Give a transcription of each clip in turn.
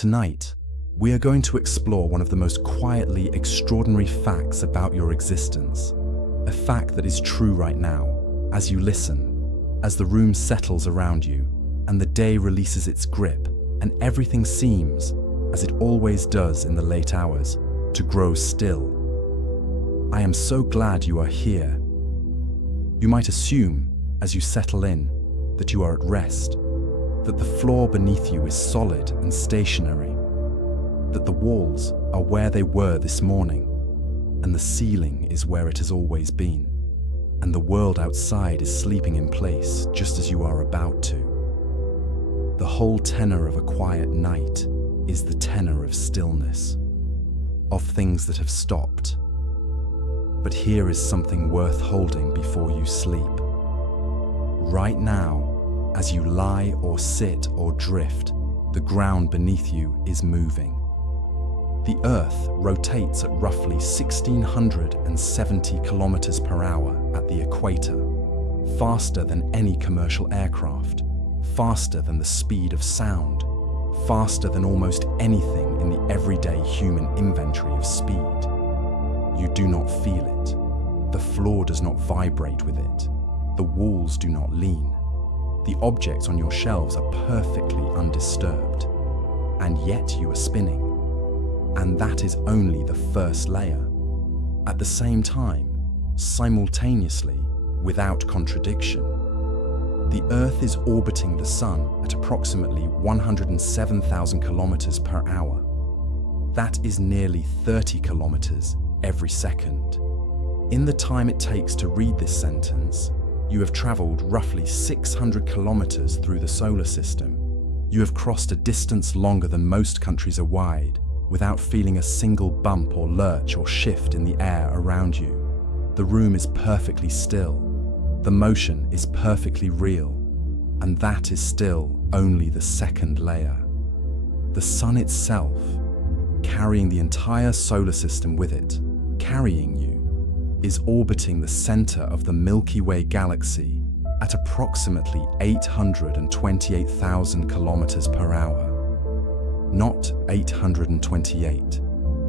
Tonight, we are going to explore one of the most quietly extraordinary facts about your existence. A fact that is true right now, as you listen, as the room settles around you, and the day releases its grip, and everything seems, as it always does in the late hours, to grow still. I am so glad you are here. You might assume, as you settle in, that you are at rest, that the floor beneath you is solid and stationary, that the walls are where they were this morning, and the ceiling is where it has always been, and the world outside is sleeping in place just as you are about to. The whole tenor of a quiet night is the tenor of stillness, of things that have stopped. But here is something worth holding before you sleep. Right now, as you lie or sit or drift, the ground beneath you is moving. The Earth rotates at roughly 1,670 kilometers per hour at the equator, faster than any commercial aircraft, faster than the speed of sound, faster than almost anything in the everyday human inventory of speed. You do not feel it. The floor does not vibrate with it. The walls do not lean. The objects on your shelves are perfectly undisturbed, and yet you are spinning. And that is only the first layer. At the same time, simultaneously, without contradiction, the Earth is orbiting the Sun at approximately 107,000 kilometers per hour. That is nearly 30 kilometers every second. In the time it takes to read this sentence, you have traveled roughly 600 kilometers through the solar system. You have crossed a distance longer than most countries are wide, without feeling a single bump or lurch or shift in the air around you. The room is perfectly still. The motion is perfectly real. And that is still only the second layer. The Sun itself, carrying the entire solar system with it, carrying you, is orbiting the center of the Milky Way galaxy at approximately 828,000 kilometers per hour. Not 828,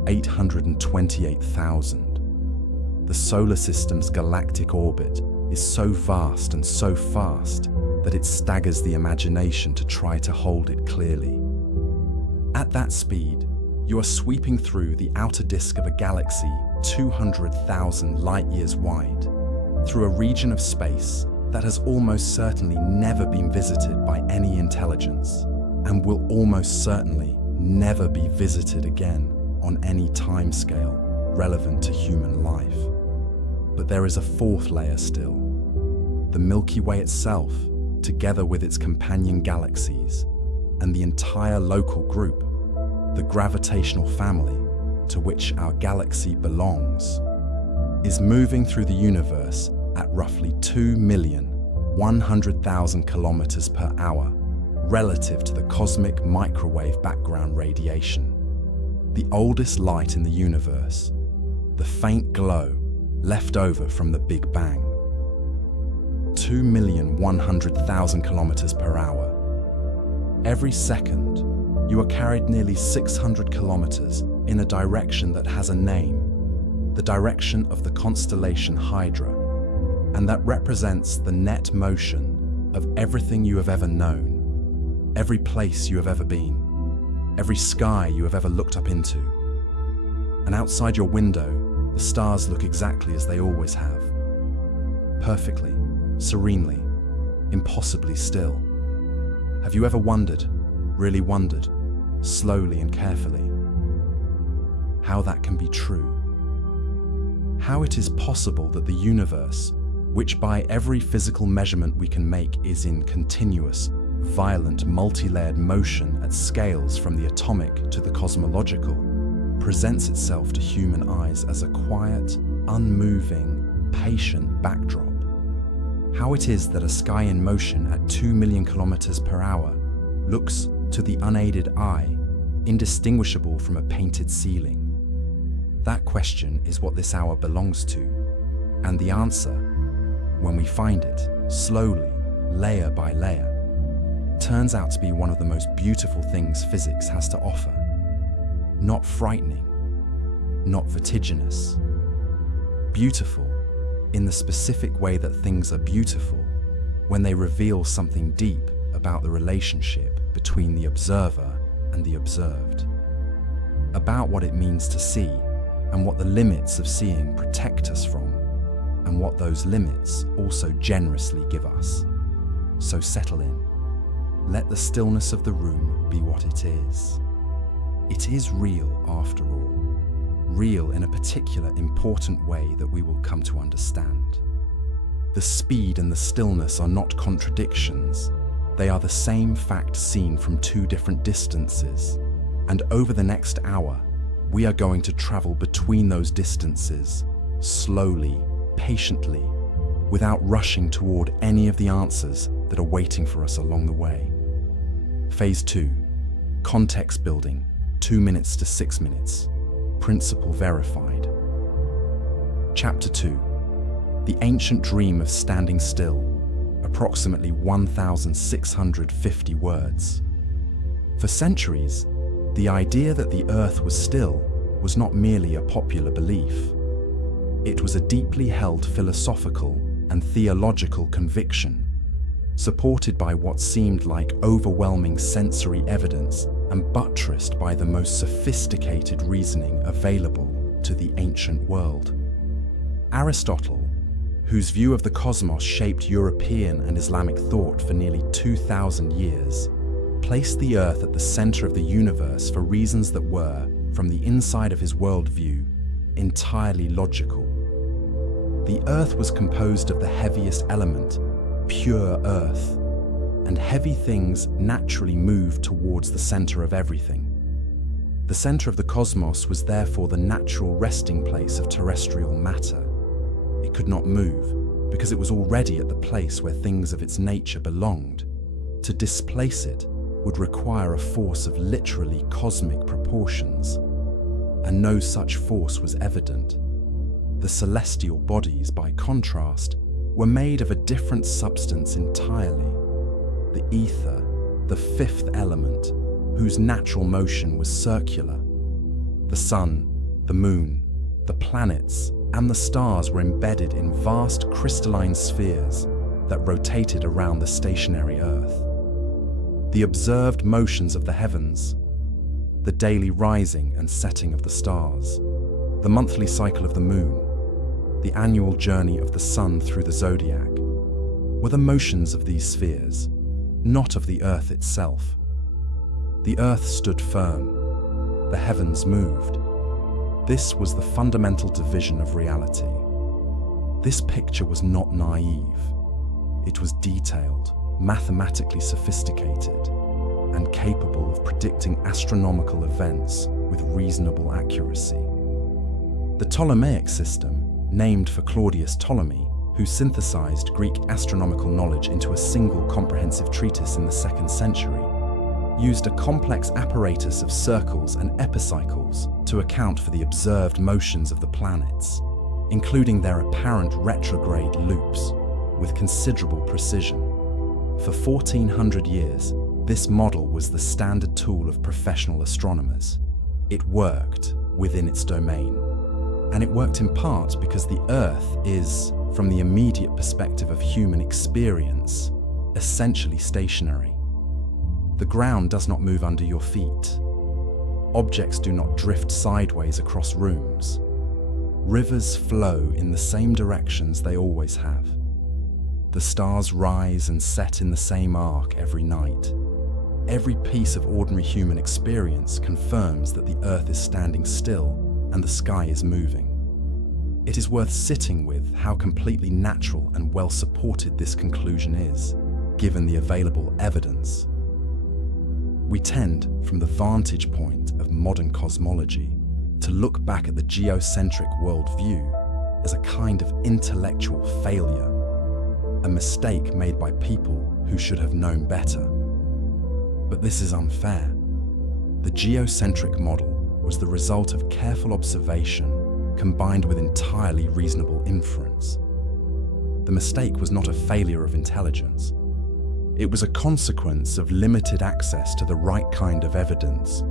828,000. The solar system's galactic orbit is so vast and so fast that it staggers the imagination to try to hold it clearly. At that speed, you are sweeping through the outer disk of a galaxy 200,000 light-years wide, through a region of space that has almost certainly never been visited by any intelligence, and will almost certainly never be visited again on any timescale relevant to human life. But there is a fourth layer still. The Milky Way itself, together with its companion galaxies, and the entire local group, the gravitational family to which our galaxy belongs, is moving through the universe at roughly 2,100,000 kilometers per hour relative to the cosmic microwave background radiation. The oldest light in the universe, the faint glow left over from the Big Bang. 2,100,000 kilometers per hour. Every second, you are carried nearly 600 kilometers in a direction that has a name, the direction of the constellation Hydra, and that represents the net motion of everything you have ever known, every place you have ever been, every sky you have ever looked up into. And outside your window, the stars look exactly as they always have, perfectly, serenely, impossibly still. Have you ever wondered, really wondered, slowly and carefully, how that can be true? How it is possible that the universe, which by every physical measurement we can make is in continuous, violent, multi-layered motion at scales from the atomic to the cosmological, presents itself to human eyes as a quiet, unmoving, patient backdrop. How it is that a sky in motion at 2 million kilometers per hour looks, to the unaided eye, indistinguishable from a painted ceiling. That question is what this hour belongs to, and the answer, when we find it, slowly, layer by layer, turns out to be one of the most beautiful things physics has to offer. Not frightening, not vertiginous. Beautiful in the specific way that things are beautiful when they reveal something deep about the relationship between the observer and the observed, about what it means to see and what the limits of seeing protect us from, and what those limits also generously give us. So settle in. Let the stillness of the room be what it is. It is real after all, real in a particular important way that we will come to understand. The speed and the stillness are not contradictions. They are the same fact seen from two different distances. And over the next hour, we are going to travel between those distances, slowly, patiently, without rushing toward any of the answers that are waiting for us along the way. Phase 2, context building, 2 minutes to 6 minutes, principle verified. Chapter 2, the ancient dream of standing still, approximately 1,650 words. For centuries, the idea that the earth was still was not merely a popular belief. It was a deeply held philosophical and theological conviction, supported by what seemed like overwhelming sensory evidence and buttressed by the most sophisticated reasoning available to the ancient world. Aristotle, whose view of the cosmos shaped European and Islamic thought for nearly 2,000 years, placed the Earth at the center of the universe for reasons that were, from the inside of his worldview, entirely logical. The Earth was composed of the heaviest element, pure Earth, and heavy things naturally moved towards the center of everything. The center of the cosmos was therefore the natural resting place of terrestrial matter. It could not move because it was already at the place where things of its nature belonged. To displace it would require a force of literally cosmic proportions, and no such force was evident. The celestial bodies, by contrast, were made of a different substance entirely. The ether, the fifth element, whose natural motion was circular. The sun, the moon, the planets, and the stars were embedded in vast crystalline spheres that rotated around the stationary Earth. The observed motions of the heavens, the daily rising and setting of the stars, the monthly cycle of the moon, the annual journey of the sun through the zodiac, were the motions of these spheres, not of the Earth itself. The Earth stood firm, the heavens moved. This was the fundamental division of reality. This picture was not naive. It was detailed, mathematically sophisticated, and capable of predicting astronomical events with reasonable accuracy. The Ptolemaic system, named for Claudius Ptolemy, who synthesized Greek astronomical knowledge into a single comprehensive treatise in the 2nd century, used a complex apparatus of circles and epicycles to account for the observed motions of the planets, including their apparent retrograde loops, with considerable precision. For 1,400 years, this model was the standard tool of professional astronomers. It worked within its domain. And it worked in part because the Earth is, from the immediate perspective of human experience, essentially stationary. The ground does not move under your feet. Objects do not drift sideways across rooms. Rivers flow in the same directions they always have. The stars rise and set in the same arc every night. Every piece of ordinary human experience confirms that the Earth is standing still and the sky is moving. It is worth sitting with how completely natural and well supported this conclusion is, given the available evidence. We tend, from the vantage point of modern cosmology, to look back at the geocentric worldview as a kind of intellectual failure, a mistake made by people who should have known better. But this is unfair. The geocentric model was the result of careful observation combined with entirely reasonable inference. The mistake was not a failure of intelligence. It was a consequence of limited access to the right kind of evidence,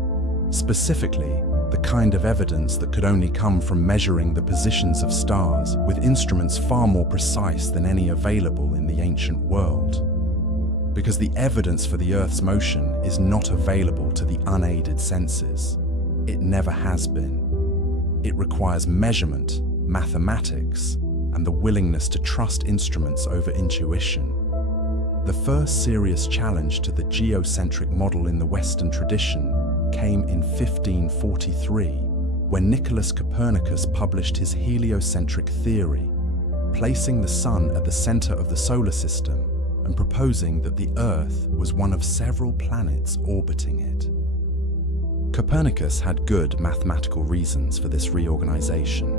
specifically the kind of evidence that could only come from measuring the positions of stars with instruments far more precise than any available in the ancient world. Because the evidence for the Earth's motion is not available to the unaided senses. It never has been. It requires measurement, mathematics, and the willingness to trust instruments over intuition. The first serious challenge to the geocentric model in the Western tradition came in 1543, when Nicholas Copernicus published his heliocentric theory, placing the Sun at the center of the solar system and proposing that the Earth was one of several planets orbiting it. Copernicus had good mathematical reasons for this reorganization.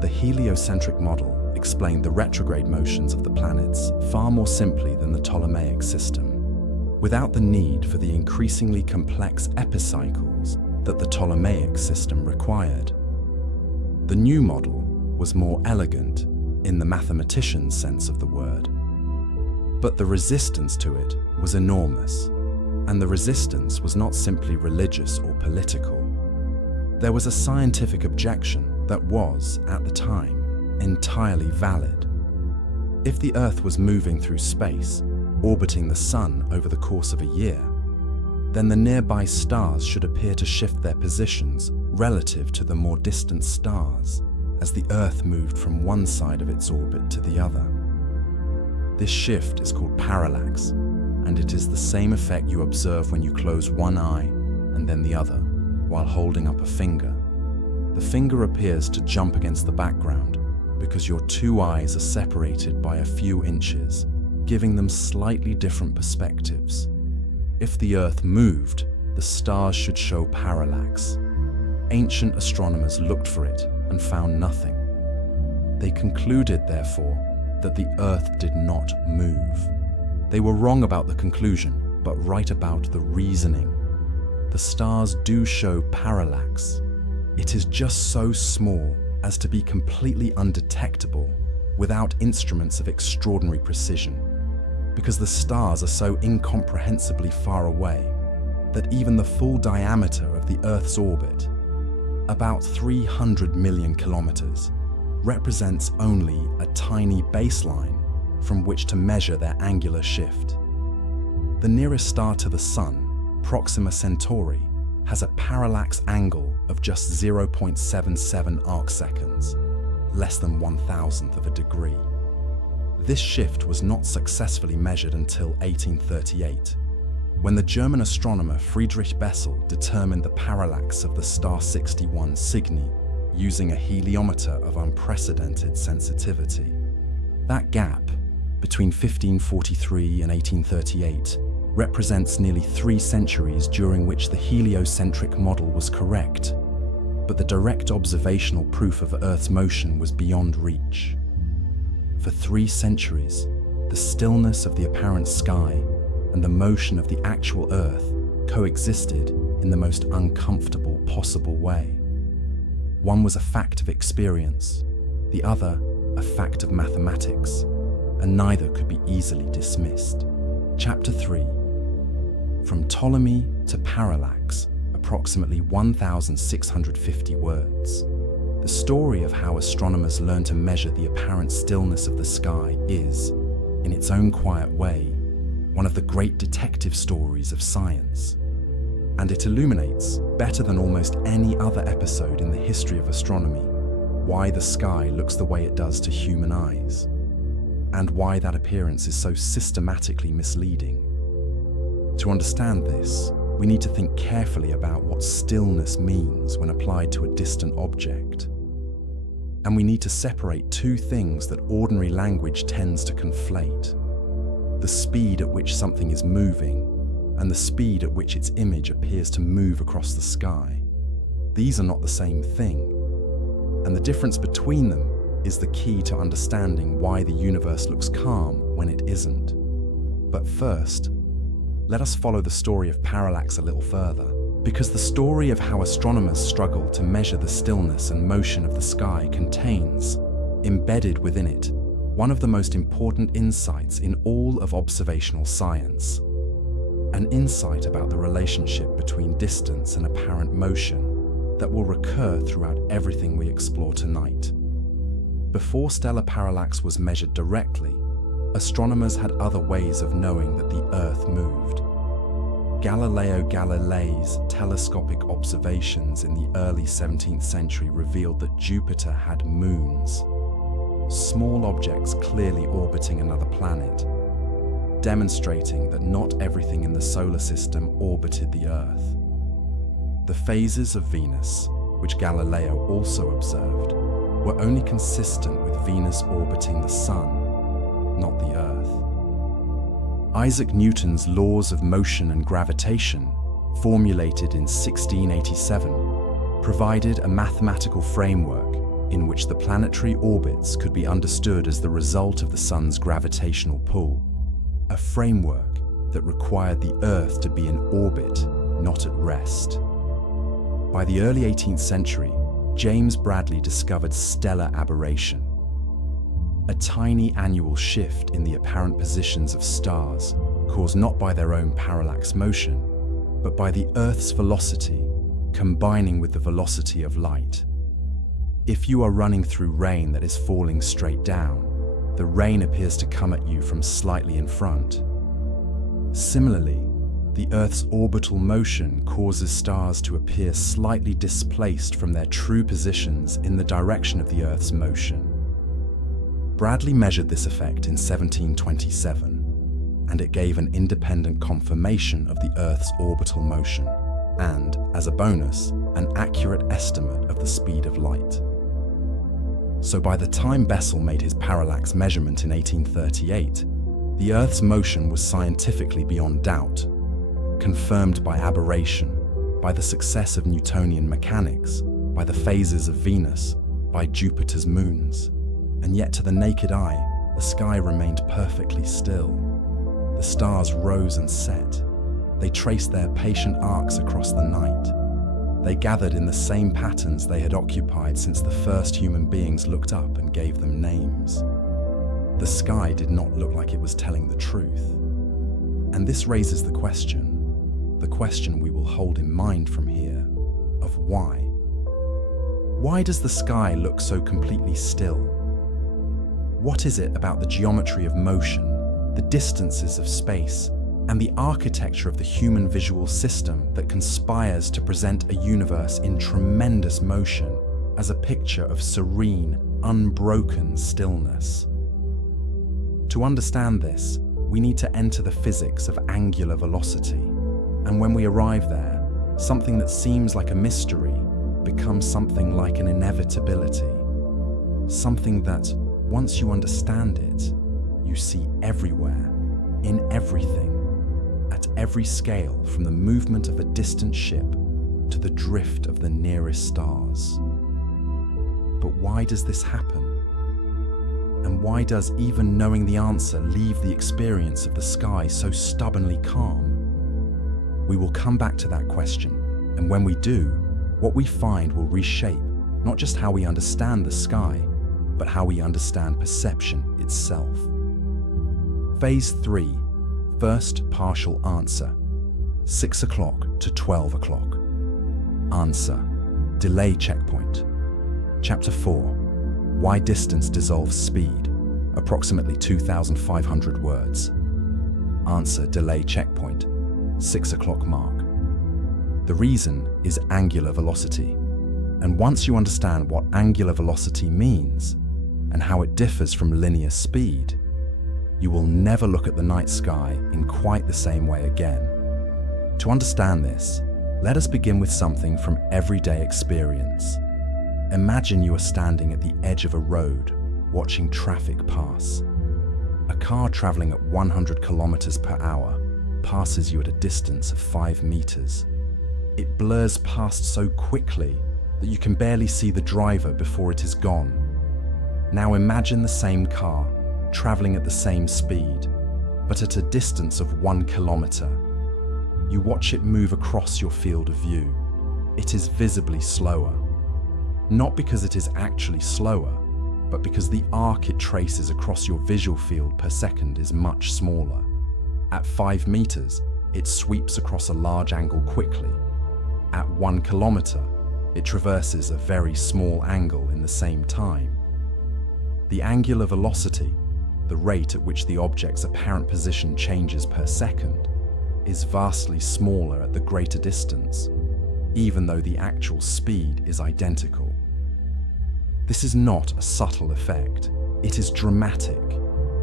The heliocentric model explained the retrograde motions of the planets far more simply than the Ptolemaic system, without the need for the increasingly complex epicycles that the Ptolemaic system required. The new model was more elegant in the mathematician's sense of the word. But the resistance to it was enormous, and the resistance was not simply religious or political. There was a scientific objection that was, at the time, entirely valid. If the Earth was moving through space, orbiting the Sun over the course of a year, then the nearby stars should appear to shift their positions relative to the more distant stars as the Earth moved from one side of its orbit to the other. This shift is called parallax, and it is the same effect you observe when you close one eye and then the other while holding up a finger. The finger appears to jump against the background because your two eyes are separated by a few inches, giving them slightly different perspectives. If the Earth moved, the stars should show parallax. Ancient astronomers looked for it and found nothing. They concluded, therefore, that the Earth did not move. They were wrong about the conclusion, but right about the reasoning. The stars do show parallax. It is just so small as to be completely undetectable without instruments of extraordinary precision, because the stars are so incomprehensibly far away that even the full diameter of the Earth's orbit, about 300 million kilometers, represents only a tiny baseline from which to measure their angular shift. The nearest star to the Sun, Proxima Centauri, has a parallax angle of just 0.77 arcseconds, less than 1,000th of a degree. This shift was not successfully measured until 1838, when the German astronomer Friedrich Bessel determined the parallax of the star 61 Cygni using a heliometer of unprecedented sensitivity. That gap, between 1543 and 1838, represents nearly 3 centuries during which the heliocentric model was correct, but the direct observational proof of Earth's motion was beyond reach. For 3 centuries, the stillness of the apparent sky and the motion of the actual Earth coexisted in the most uncomfortable possible way. One was a fact of experience, the other a fact of mathematics, and neither could be easily dismissed. Chapter 3. From Ptolemy to Parallax, approximately 1,650 words. The story of how astronomers learned to measure the apparent stillness of the sky is, in its own quiet way, one of the great detective stories of science. And it illuminates, better than almost any other episode in the history of astronomy, why the sky looks the way it does to human eyes, and why that appearance is so systematically misleading. To understand this, we need to think carefully about what stillness means when applied to a distant object. And we need to separate 2 things that ordinary language tends to conflate: the speed at which something is moving and the speed at which its image appears to move across the sky. These are not the same thing, and the difference between them is the key to understanding why the universe looks calm when it isn't. But first, let us follow the story of parallax a little further, because the story of how astronomers struggle to measure the stillness and motion of the sky contains, embedded within it, one of the most important insights in all of observational science. An insight about the relationship between distance and apparent motion that will recur throughout everything we explore tonight. Before stellar parallax was measured directly, astronomers had other ways of knowing that the Earth moved. Galileo Galilei's telescopic observations in the early 17th century revealed that Jupiter had moons, small objects clearly orbiting another planet, demonstrating that not everything in the solar system orbited the Earth. The phases of Venus, which Galileo also observed, were only consistent with Venus orbiting the Sun, not the Earth. Isaac Newton's laws of motion and gravitation, formulated in 1687, provided a mathematical framework in which the planetary orbits could be understood as the result of the Sun's gravitational pull, a framework that required the Earth to be in orbit, not at rest. By the early 18th century, James Bradley discovered stellar aberration, a tiny annual shift in the apparent positions of stars caused not by their own parallax motion, but by the Earth's velocity combining with the velocity of light. If you are running through rain that is falling straight down, the rain appears to come at you from slightly in front. Similarly, the Earth's orbital motion causes stars to appear slightly displaced from their true positions in the direction of the Earth's motion. Bradley measured this effect in 1727, and it gave an independent confirmation of the Earth's orbital motion, and, as a bonus, an accurate estimate of the speed of light. So by the time Bessel made his parallax measurement in 1838, the Earth's motion was scientifically beyond doubt, confirmed by aberration, by the success of Newtonian mechanics, by the phases of Venus, by Jupiter's moons. And yet to the naked eye, the sky remained perfectly still. The stars rose and set. They traced their patient arcs across the night. They gathered in the same patterns they had occupied since the first human beings looked up and gave them names. The sky did not look like it was telling the truth. And this raises the question we will hold in mind from here, of why. Why does the sky look so completely still? What is it about the geometry of motion, the distances of space, and the architecture of the human visual system that conspires to present a universe in tremendous motion as a picture of serene, unbroken stillness? To understand this, we need to enter the physics of angular velocity. And when we arrive there, something that seems like a mystery becomes something like an inevitability. Something that, once you understand it, you see everywhere, in everything, at every scale, from the movement of a distant ship to the drift of the nearest stars. But why does this happen? And why does even knowing the answer leave the experience of the sky so stubbornly calm? We will come back to that question, and when we do, what we find will reshape not just how we understand the sky, but how we understand perception itself. Phase 3, first partial answer, 6 o'clock to 12 o'clock. Answer, delay checkpoint. Chapter 4, why distance dissolves speed, approximately 2,500 words. Answer, delay checkpoint, 6 o'clock mark. The reason is angular velocity. And once you understand what angular velocity means and how it differs from linear speed, you will never look at the night sky in quite the same way again. To understand this, let us begin with something from everyday experience. Imagine you are standing at the edge of a road, watching traffic pass. A car traveling at 100 kilometers per hour passes you at a distance of 5 meters. It blurs past so quickly that you can barely see the driver before it is gone. Now imagine the same car, traveling at the same speed, but at a distance of 1 kilometer. You watch it move across your field of view. It is visibly slower. Not because it is actually slower, but because the arc it traces across your visual field per second is much smaller. At 5 meters, it sweeps across a large angle quickly. At 1 kilometer, it traverses a very small angle in the same time. The angular velocity, the rate at which the object's apparent position changes per second, is vastly smaller at the greater distance, even though the actual speed is identical. This is not a subtle effect, it is dramatic,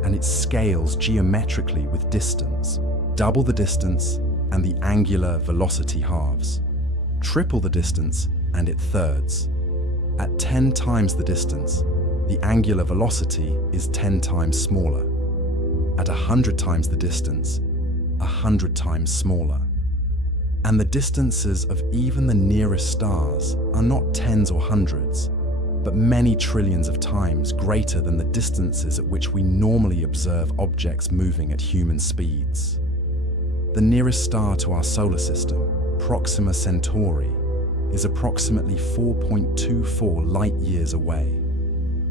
and it scales geometrically with distance. Double the distance and the angular velocity halves. Triple the distance and it thirds. At 10 times the distance, the angular velocity is 10 times smaller. At 100 times the distance, 100 times smaller. And the distances of even the nearest stars are not tens or hundreds, but many trillions of times greater than the distances at which we normally observe objects moving at human speeds. The nearest star to our solar system, Proxima Centauri, is approximately 4.24 light-years away,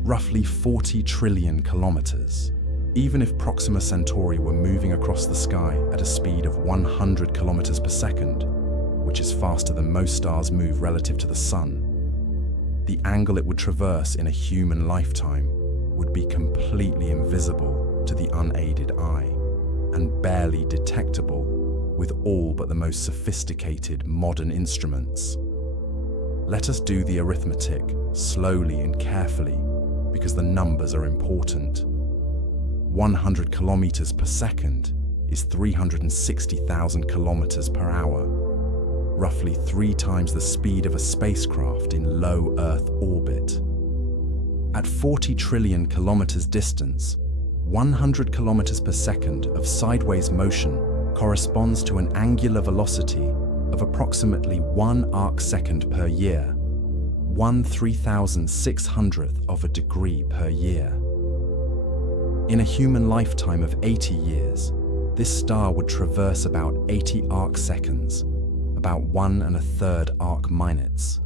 roughly 40 trillion kilometers. Even if Proxima Centauri were moving across the sky at a speed of 100 kilometers per second, which is faster than most stars move relative to the Sun, the angle it would traverse in a human lifetime would be completely invisible to the unaided eye and barely detectable with all but the most sophisticated modern instruments. Let us do the arithmetic slowly and carefully because the numbers are important. 100 kilometers per second is 360,000 kilometers per hour, roughly 3 times the speed of a spacecraft in low Earth orbit. At 40 trillion kilometers distance, 100 kilometers per second of sideways motion corresponds to an angular velocity of approximately 1 arcsecond per year, 1/3600th of a degree per year. In a human lifetime of 80 years, this star would traverse about 80 arcseconds, about 1 1/3 arc minutes,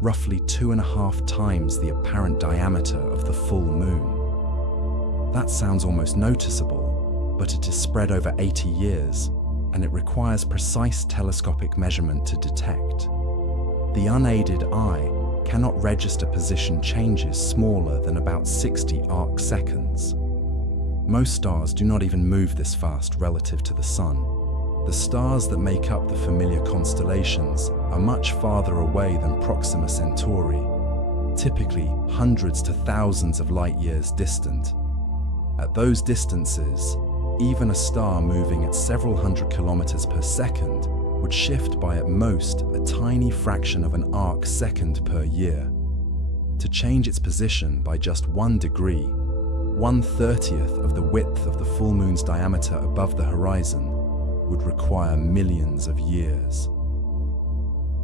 roughly 2.5 times the apparent diameter of the full moon. That sounds almost noticeable, but it is spread over 80 years, and it requires precise telescopic measurement to detect. The unaided eye cannot register position changes smaller than about 60 arcseconds. Most stars do not even move this fast relative to the Sun. The stars that make up the familiar constellations are much farther away than Proxima Centauri, typically hundreds to thousands of light-years distant. At those distances, even a star moving at several hundred kilometers per second would shift by at most a tiny fraction of an arc-second per year. To change its position by just 1 degree, 1/30th of the width of the full moon's diameter above the horizon, would require millions of years.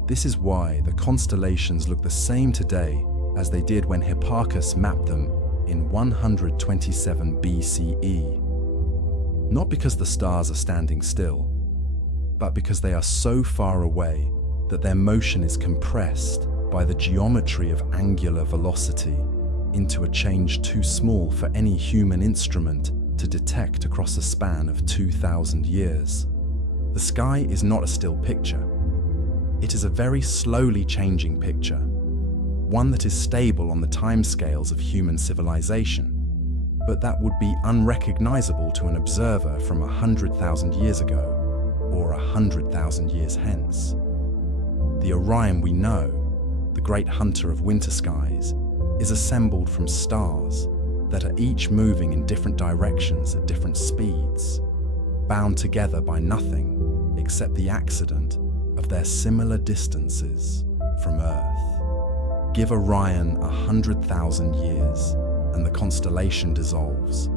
This is why the constellations look the same today as they did when Hipparchus mapped them in 127 BCE. Not because the stars are standing still, but because they are so far away that their motion is compressed by the geometry of angular velocity into a change too small for any human instrument to detect across a span of 2,000 years. The sky is not a still picture. It is a very slowly changing picture, one that is stable on the timescales of human civilization, but that would be unrecognizable to an observer from 100,000 years ago or 100,000 years hence. The Orion we know, the great hunter of winter skies, is assembled from stars that are each moving in different directions at different speeds, bound together by nothing except the accident of their similar distances from Earth. Give Orion 100,000 years and the constellation dissolves.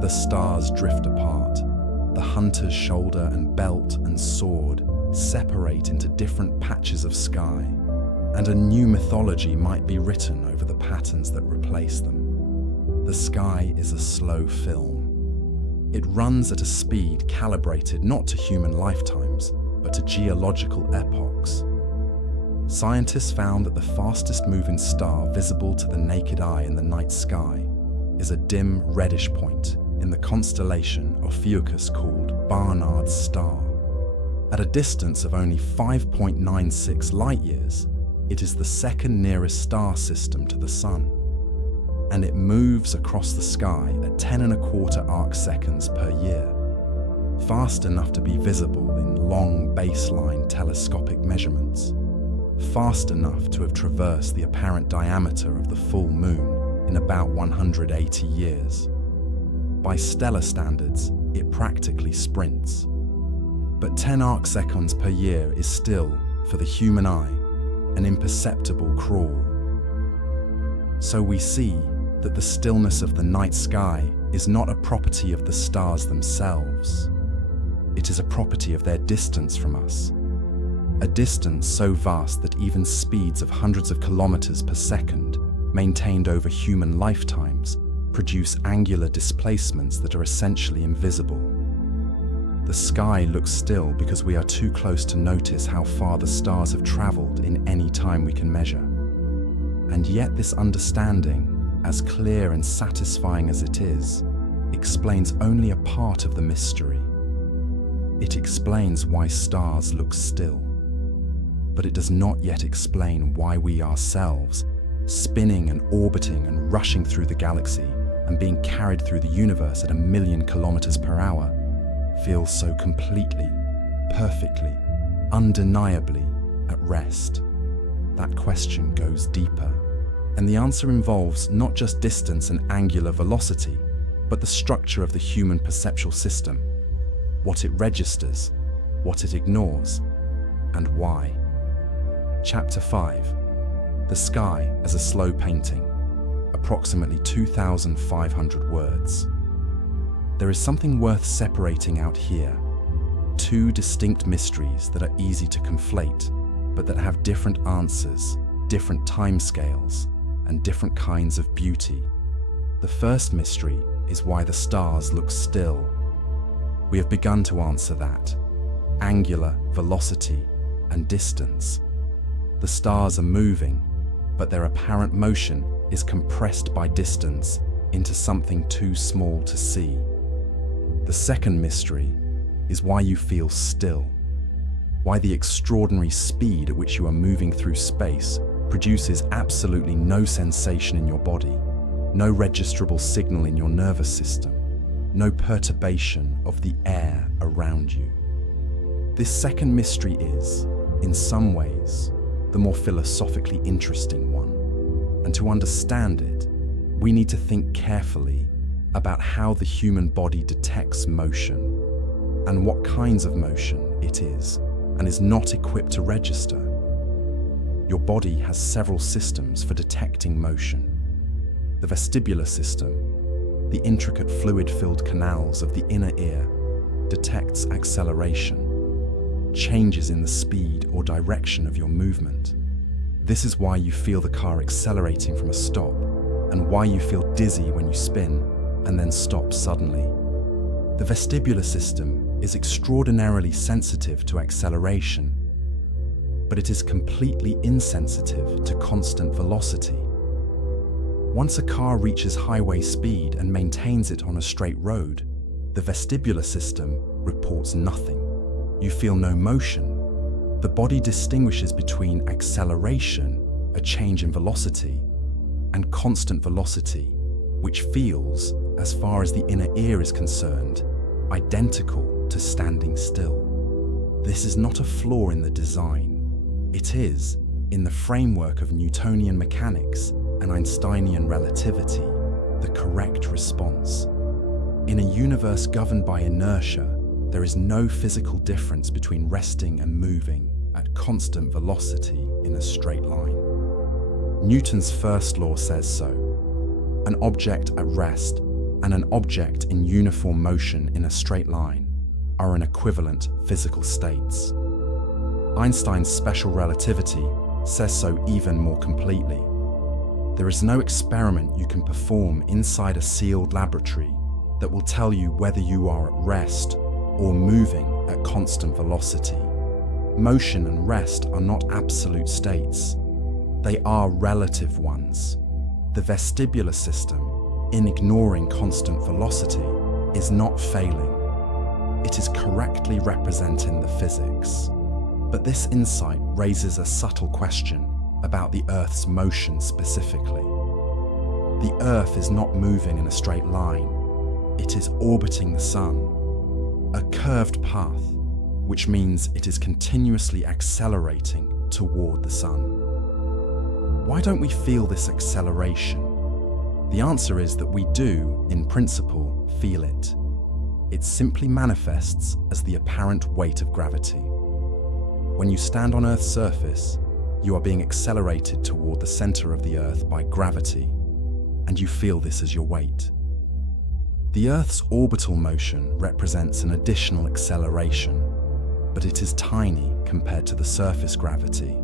The stars drift apart. The hunter's shoulder and belt and sword separate into different patches of sky, and a new mythology might be written over the patterns that replace them. The sky is a slow film. It runs at a speed calibrated not to human lifetimes, but to geological epochs. Scientists found that the fastest moving star visible to the naked eye in the night sky is a dim reddish point in the constellation Ophiuchus called Barnard's star. At a distance of only 5.96 light-years, it is the second nearest star system to the Sun, and it moves across the sky at 10¼ arc-seconds per year, fast enough to be visible in long baseline telescopic measurements, fast enough to have traversed the apparent diameter of the full moon in about 180 years. By stellar standards, it practically sprints. But 10 arc-seconds per year is still, for the human eye, an imperceptible crawl. So we see that the stillness of the night sky is not a property of the stars themselves. It is a property of their distance from us. A distance so vast that even speeds of hundreds of kilometers per second, maintained over human lifetimes, produce angular displacements that are essentially invisible. The sky looks still because we are too close to notice how far the stars have traveled in any time we can measure. And yet this understanding, as clear and satisfying as it is, explains only a part of the mystery. It explains why stars look still, but it does not yet explain why we ourselves, spinning and orbiting and rushing through the galaxy and being carried through the universe at 1,000,000 kilometers per hour, feel so completely, perfectly, undeniably at rest. That question goes deeper, and the answer involves not just distance and angular velocity, but the structure of the human perceptual system, what it registers, what it ignores, and why. Chapter 5. The Sky as a Slow Painting. Approximately 2,500 words. There is something worth separating out here. Two distinct mysteries that are easy to conflate, but that have different answers, different timescales, and different kinds of beauty. The first mystery is why the stars look still. We have begun to answer that. Angular, velocity, and distance. The stars are moving, but their apparent motion is compressed by distance into something too small to see. The second mystery is why you feel still, why the extraordinary speed at which you are moving through space produces absolutely no sensation in your body, no registrable signal in your nervous system, no perturbation of the air around you. This second mystery is, in some ways, the more philosophically interesting one. And to understand it, we need to think carefully about how the human body detects motion and what kinds of motion it is and is not equipped to register. Your body has several systems for detecting motion. The vestibular system, the intricate fluid-filled canals of the inner ear, detects acceleration, changes in the speed or direction of your movement. This is why you feel the car accelerating from a stop, and why you feel dizzy when you spin and then stop suddenly. The vestibular system is extraordinarily sensitive to acceleration, but it is completely insensitive to constant velocity. Once a car reaches highway speed and maintains it on a straight road, the vestibular system reports nothing. You feel no motion. The body distinguishes between acceleration, a change in velocity, and constant velocity, which feels, as far as the inner ear is concerned, identical to standing still. This is not a flaw in the design. It is, in the framework of Newtonian mechanics and Einsteinian relativity, the correct response. In a universe governed by inertia, there is no physical difference between resting and moving at constant velocity in a straight line. Newton's first law says so. An object at rest and an object in uniform motion in a straight line are in equivalent physical states. Einstein's special relativity says so even more completely. There is no experiment you can perform inside a sealed laboratory that will tell you whether you are at rest or moving at constant velocity. motion and rest are not absolute states. They are relative ones. The vestibular system, in ignoring constant velocity, is not failing. It is correctly representing the physics. But this insight raises a subtle question about the Earth's motion specifically. The Earth is not moving in a straight line. It is orbiting the Sun, a curved path, which means it is continuously accelerating toward the Sun. Why don't we feel this acceleration? The answer is that we do, in principle, feel it. It simply manifests as the apparent weight of gravity. When you stand on Earth's surface, you are being accelerated toward the center of the Earth by gravity, and you feel this as your weight. The Earth's orbital motion represents an additional acceleration, but it is tiny compared to the surface gravity,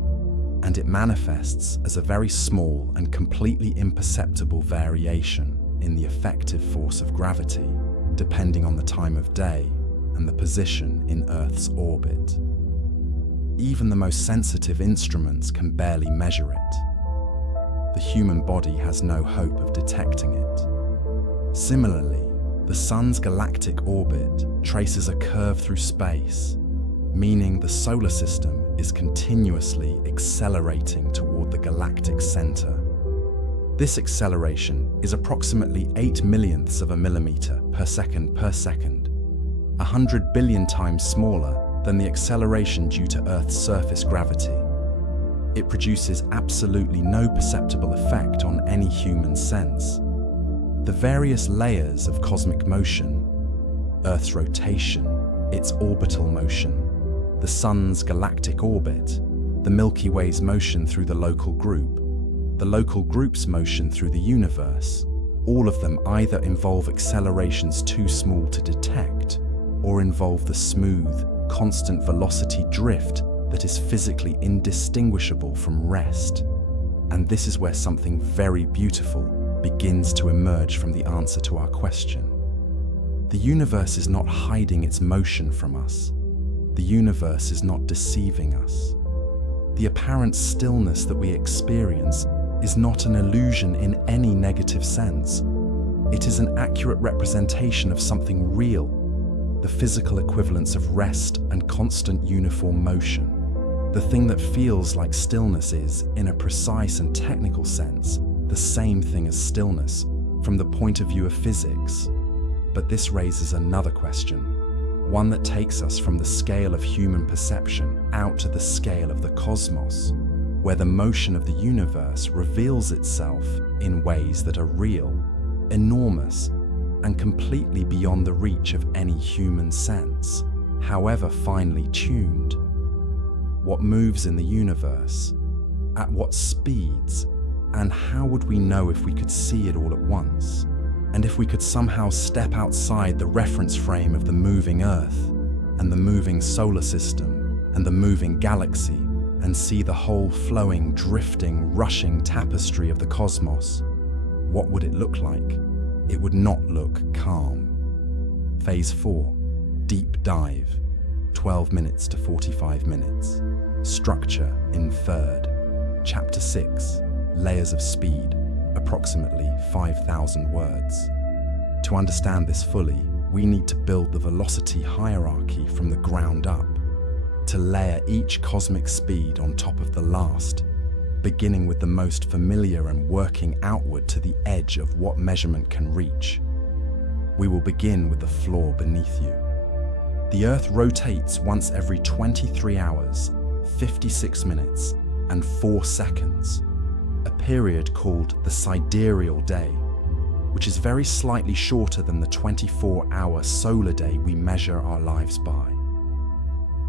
and it manifests as a very small and completely imperceptible variation in the effective force of gravity, depending on the time of day and the position in Earth's orbit. Even the most sensitive instruments can barely measure it. The human body has no hope of detecting it. Similarly, the Sun's galactic orbit traces a curve through space, meaning the solar system is continuously accelerating toward the galactic center. This acceleration is approximately 8 millionths of a millimeter per second, 100 billion times smaller than the acceleration due to Earth's surface gravity. It produces absolutely no perceptible effect on any human sense. The various layers of cosmic motion, Earth's rotation, its orbital motion, the Sun's galactic orbit, the Milky Way's motion through the local group's motion through the universe, all of them either involve accelerations too small to detect or involve the smooth, constant velocity drift that is physically indistinguishable from rest. And this is where something very beautiful begins to emerge from the answer to our question. The universe is not hiding its motion from us. The universe is not deceiving us. The apparent stillness that we experience is not an illusion in any negative sense. It is an accurate representation of something real, the physical equivalence of rest and constant uniform motion. The thing that feels like stillness is, in a precise and technical sense, the same thing as stillness from the point of view of physics. But this raises another question, one that takes us from the scale of human perception out to the scale of the cosmos, where the motion of the universe reveals itself in ways that are real, enormous, and completely beyond the reach of any human sense, however finely tuned. What moves in the universe? At what speeds? And how would we know if we could see it all at once? And if we could somehow step outside the reference frame of the moving Earth, and the moving solar system, and the moving galaxy, and see the whole flowing, drifting, rushing tapestry of the cosmos, what would it look like? It would not look calm. Phase 4, deep dive, 12 minutes to 45 minutes. Structure inferred. Chapter 6, layers of speed, approximately 5,000 words. To understand this fully, we need to build the velocity hierarchy from the ground up, to layer each cosmic speed on top of the last, beginning with the most familiar and working outward to the edge of what measurement can reach. We will begin with the floor beneath you. The Earth rotates once every 23 hours, 56 minutes, and 4 seconds, a period called the sidereal day, which is very slightly shorter than the 24-hour solar day we measure our lives by.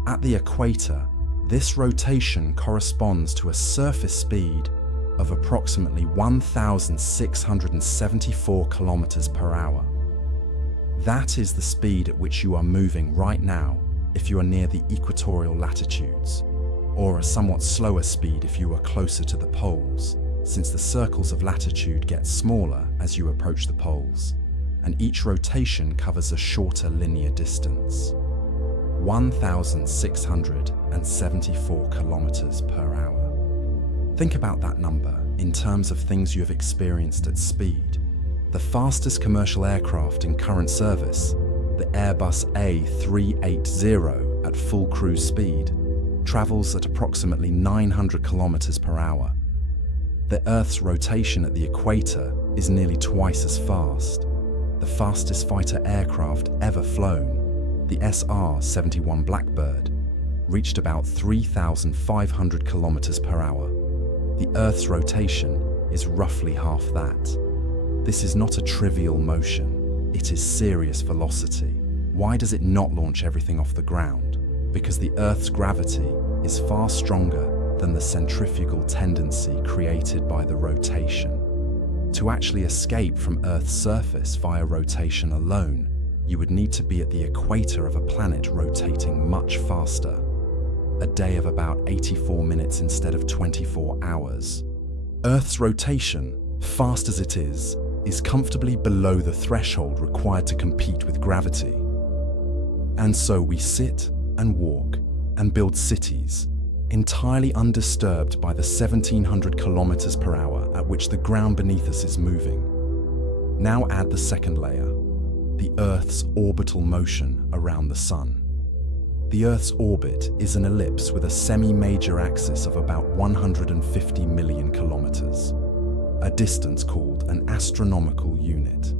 At the equator, this rotation corresponds to a surface speed of approximately 1,674 kilometers per hour. That is the speed at which you are moving right now if you are near the equatorial latitudes, or a somewhat slower speed if you are closer to the poles, since the circles of latitude get smaller as you approach the poles, and each rotation covers a shorter linear distance. 1,674 kilometers per hour. Think about that number in terms of things you have experienced at speed. The fastest commercial aircraft in current service, the Airbus A380 at full cruise speed, travels at approximately 900 kilometers per hour. The Earth's rotation at the equator is nearly twice as fast. The fastest fighter aircraft ever flown, the SR-71 Blackbird, reached about 3,500 kilometers per hour. The Earth's rotation is roughly half that. This is not a trivial motion, it is serious velocity. Why does it not launch everything off the ground? Because the Earth's gravity is far stronger than the centrifugal tendency created by the rotation. To actually escape from Earth's surface via rotation alone, you would need to be at the equator of a planet rotating much faster. A day of about 84 minutes instead of 24 hours. Earth's rotation, fast as it is comfortably below the threshold required to compete with gravity. And so we sit and walk and build cities, entirely undisturbed by the 1,700 kilometers per hour at which the ground beneath us is moving. Now add the second layer, the Earth's orbital motion around the Sun. The Earth's orbit is an ellipse with a semi-major axis of about 150 million kilometers, a distance called an astronomical unit.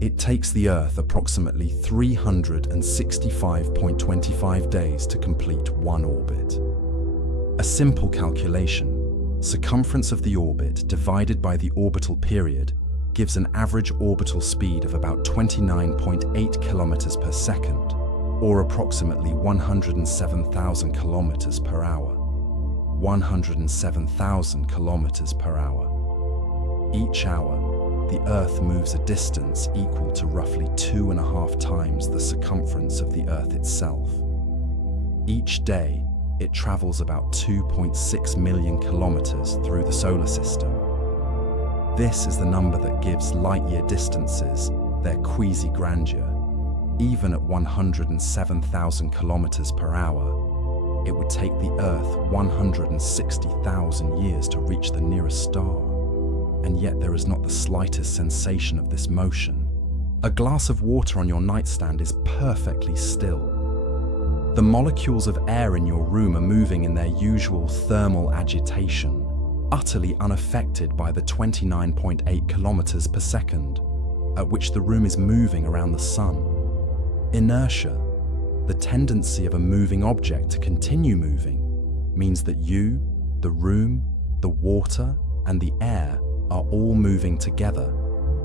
It takes the Earth approximately 365.25 days to complete one orbit. A simple calculation, circumference of the orbit divided by the orbital period, gives an average orbital speed of about 29.8 kilometers per second, or approximately 107,000 kilometers per hour. 107,000 kilometers per hour. Each hour, the Earth moves a distance equal to roughly 2.5 times the circumference of the Earth itself. Each day, it travels about 2.6 million kilometers through the solar system. This is the number that gives light-year distances their quasi grandeur. Even at 107,000 kilometers per hour, it would take the Earth 160,000 years to reach the nearest star. And yet there is not the slightest sensation of this motion. A glass of water on your nightstand is perfectly still. The molecules of air in your room are moving in their usual thermal agitation, utterly unaffected by the 29.8 kilometers per second, at which the room is moving around the Sun. Inertia, the tendency of a moving object to continue moving, means that you, the room, the water, and the air are all moving together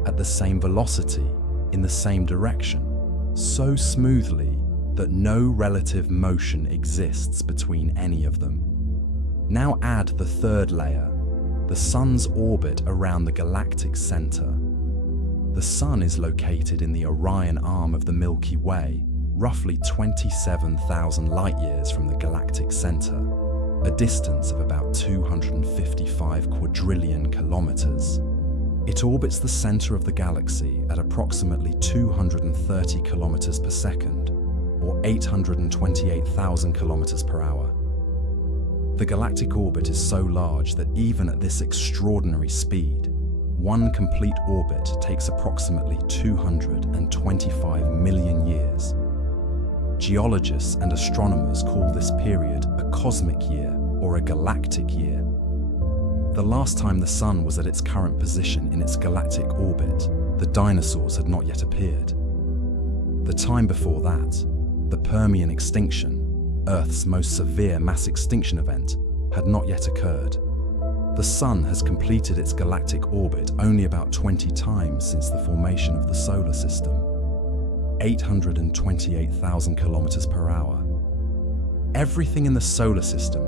at the same velocity in the same direction, so smoothly that no relative motion exists between any of them. Now add the third layer, the Sun's orbit around the galactic center. The Sun is located in the Orion arm of the Milky Way, roughly 27,000 light-years from the galactic center, a distance of about 255 quadrillion kilometers. It orbits the center of the galaxy at approximately 230 kilometers per second, or 828,000 kilometers per hour. The galactic orbit is so large that even at this extraordinary speed, one complete orbit takes approximately 225 million years. Geologists and astronomers call this period a cosmic year or a galactic year. The last time the Sun was at its current position in its galactic orbit, the dinosaurs had not yet appeared. The time before that, the Permian extinction, Earth's most severe mass extinction event, had not yet occurred. The Sun has completed its galactic orbit only about 20 times since the formation of the solar system. 828,000 kilometers per hour. Everything in the solar system,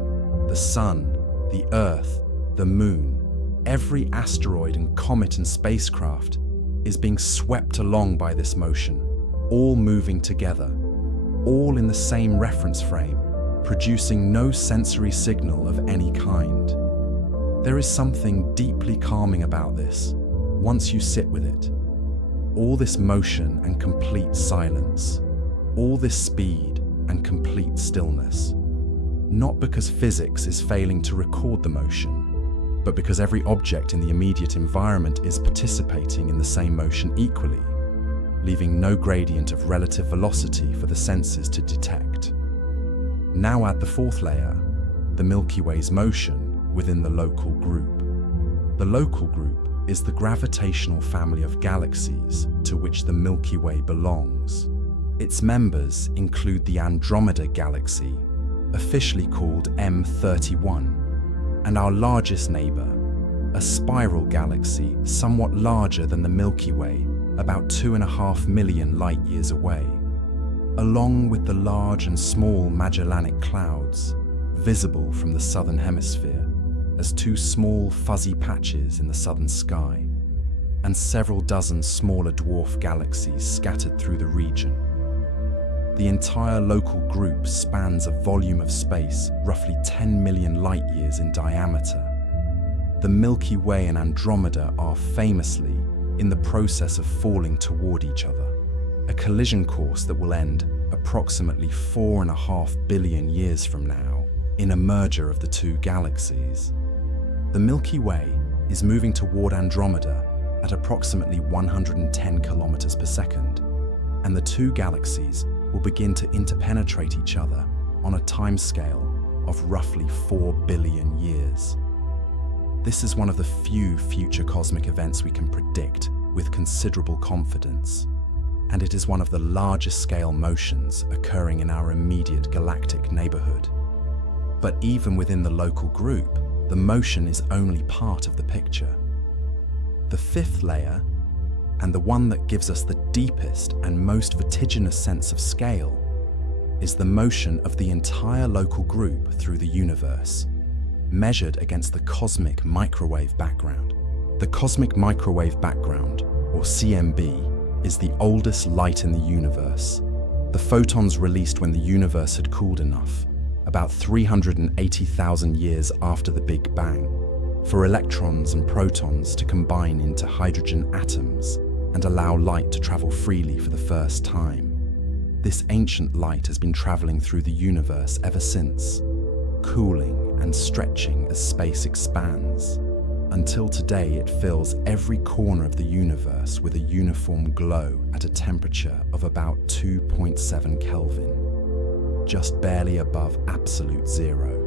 the Sun, the Earth, the Moon, every asteroid and comet and spacecraft is being swept along by this motion, all moving together, all in the same reference frame, producing no sensory signal of any kind. There is something deeply calming about this, once you sit with it. All this motion and complete silence, all this speed, and complete stillness. Not because physics is failing to record the motion, but because every object in the immediate environment is participating in the same motion equally, leaving no gradient of relative velocity for the senses to detect. Now add the fourth layer, the Milky Way's motion within the local group. The local group is the gravitational family of galaxies to which the Milky Way belongs. Its members include the Andromeda Galaxy, officially called M31, and our largest neighbor, a spiral galaxy somewhat larger than the Milky Way, about 2.5 million light-years away, along with the large and small Magellanic Clouds, visible from the southern hemisphere as two small fuzzy patches in the southern sky, and several dozen smaller dwarf galaxies scattered through the region. The entire local group spans a volume of space roughly 10 million light-years in diameter. The Milky Way and Andromeda are famously in the process of falling toward each other, a collision course that will end approximately 4.5 billion years from now in a merger of the two galaxies. The Milky Way is moving toward Andromeda at approximately 110 kilometers per second, and the two galaxies will begin to interpenetrate each other on a timescale of roughly 4 billion years. This is one of the few future cosmic events we can predict with considerable confidence, and it is one of the largest scale motions occurring in our immediate galactic neighborhood. But even within the local group, the motion is only part of the picture. The fifth layer, and the one that gives us the deepest and most vertiginous sense of scale, is the motion of the entire local group through the universe, measured against the cosmic microwave background. The cosmic microwave background, or CMB, is the oldest light in the universe. The photons released when the universe had cooled enough, about 380,000 years after the Big Bang, for electrons and protons to combine into hydrogen atoms and allow light to travel freely for the first time. This ancient light has been traveling through the universe ever since, cooling and stretching as space expands, until today it fills every corner of the universe with a uniform glow at a temperature of about 2.7 Kelvin, just barely above absolute zero.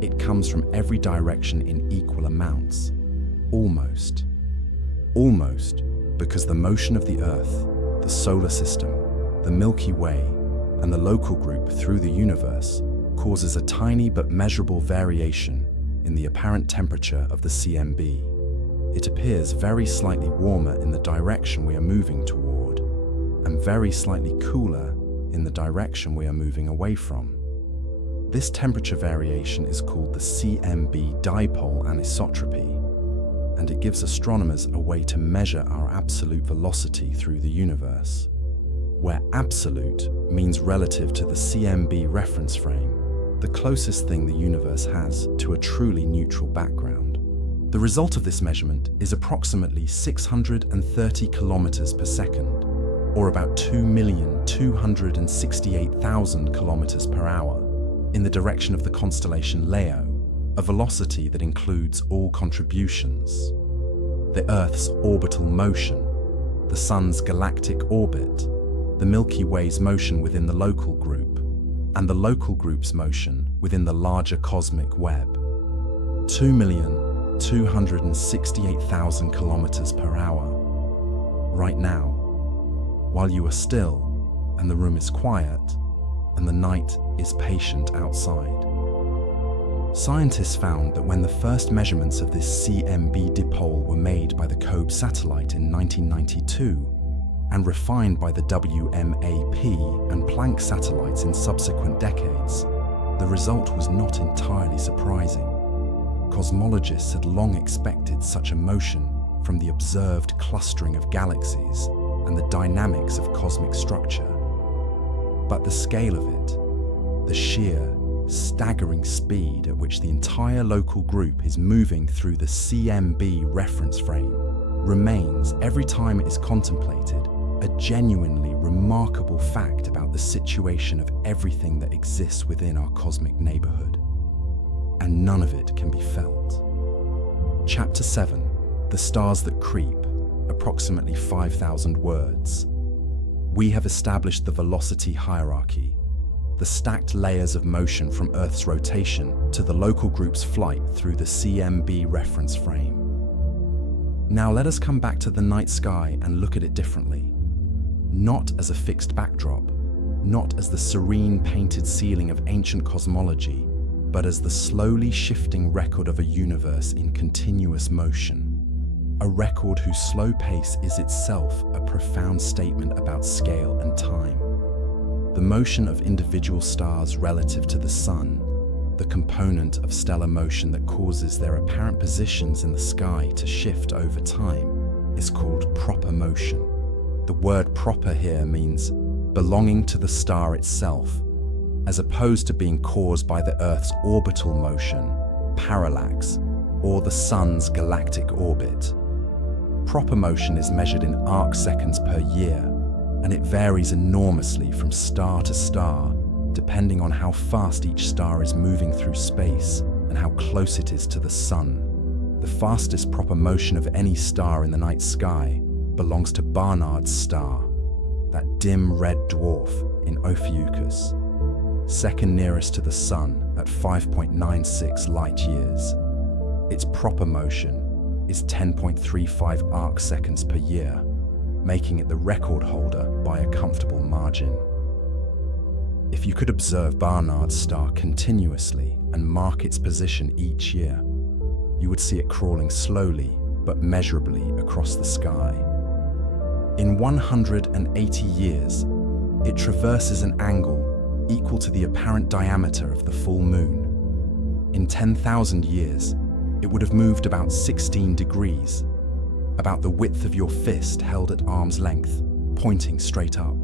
It comes from every direction in equal amounts, almost. Almost, because the motion of the Earth, the solar system, the Milky Way, and the local group through the universe causes a tiny but measurable variation in the apparent temperature of the CMB. It appears very slightly warmer in the direction we are moving toward, and very slightly cooler in the direction we are moving away from. This temperature variation is called the CMB dipole anisotropy, and it gives astronomers a way to measure our absolute velocity through the universe, where absolute means relative to the CMB reference frame, the closest thing the universe has to a truly neutral background. The result of this measurement is approximately 630 kilometers per second, or about 2,268,000 kilometers per hour, in the direction of the constellation Leo, a velocity that includes all contributions: the Earth's orbital motion, the Sun's galactic orbit, the Milky Way's motion within the local group, and the local group's motion within the larger cosmic web. 2,268,000 kilometers per hour. Right now, while you are still, and the room is quiet, and the night is patient outside. Scientists found that when the first measurements of this CMB dipole were made by the COBE satellite in 1992, and refined by the WMAP and Planck satellites in subsequent decades, the result was not entirely surprising. Cosmologists had long expected such a motion from the observed clustering of galaxies and the dynamics of cosmic structure. But the scale of it, the sheer, staggering speed at which the entire local group is moving through the CMB reference frame, remains, every time it is contemplated, a genuinely remarkable fact about the situation of everything that exists within our cosmic neighborhood. And none of it can be felt. Chapter 7, The Stars That Creep, approximately 5,000 words. We have established the velocity hierarchy, the stacked layers of motion from Earth's rotation to the local group's flight through the CMB reference frame. Now let us come back to the night sky and look at it differently. Not as a fixed backdrop, not as the serene painted ceiling of ancient cosmology, but as the slowly shifting record of a universe in continuous motion. A record whose slow pace is itself a profound statement about scale and time. The motion of individual stars relative to the sun, the component of stellar motion that causes their apparent positions in the sky to shift over time, is called proper motion. The word proper here means belonging to the star itself, as opposed to being caused by the Earth's orbital motion, parallax, or the Sun's galactic orbit. Proper motion is measured in arc-seconds per year, and it varies enormously from star to star, depending on how fast each star is moving through space and how close it is to the Sun. The fastest proper motion of any star in the night sky belongs to Barnard's star, that dim red dwarf in Ophiuchus, second nearest to the Sun at 5.96 light-years. Its proper motion is 10.35 arc-seconds per year, making it the record holder by a comfortable margin. If you could observe Barnard's star continuously and mark its position each year, you would see it crawling slowly but measurably across the sky. In 180 years, it traverses an angle equal to the apparent diameter of the full moon. In 10,000 years, it would have moved about 16 degrees, about the width of your fist held at arm's length, pointing straight up.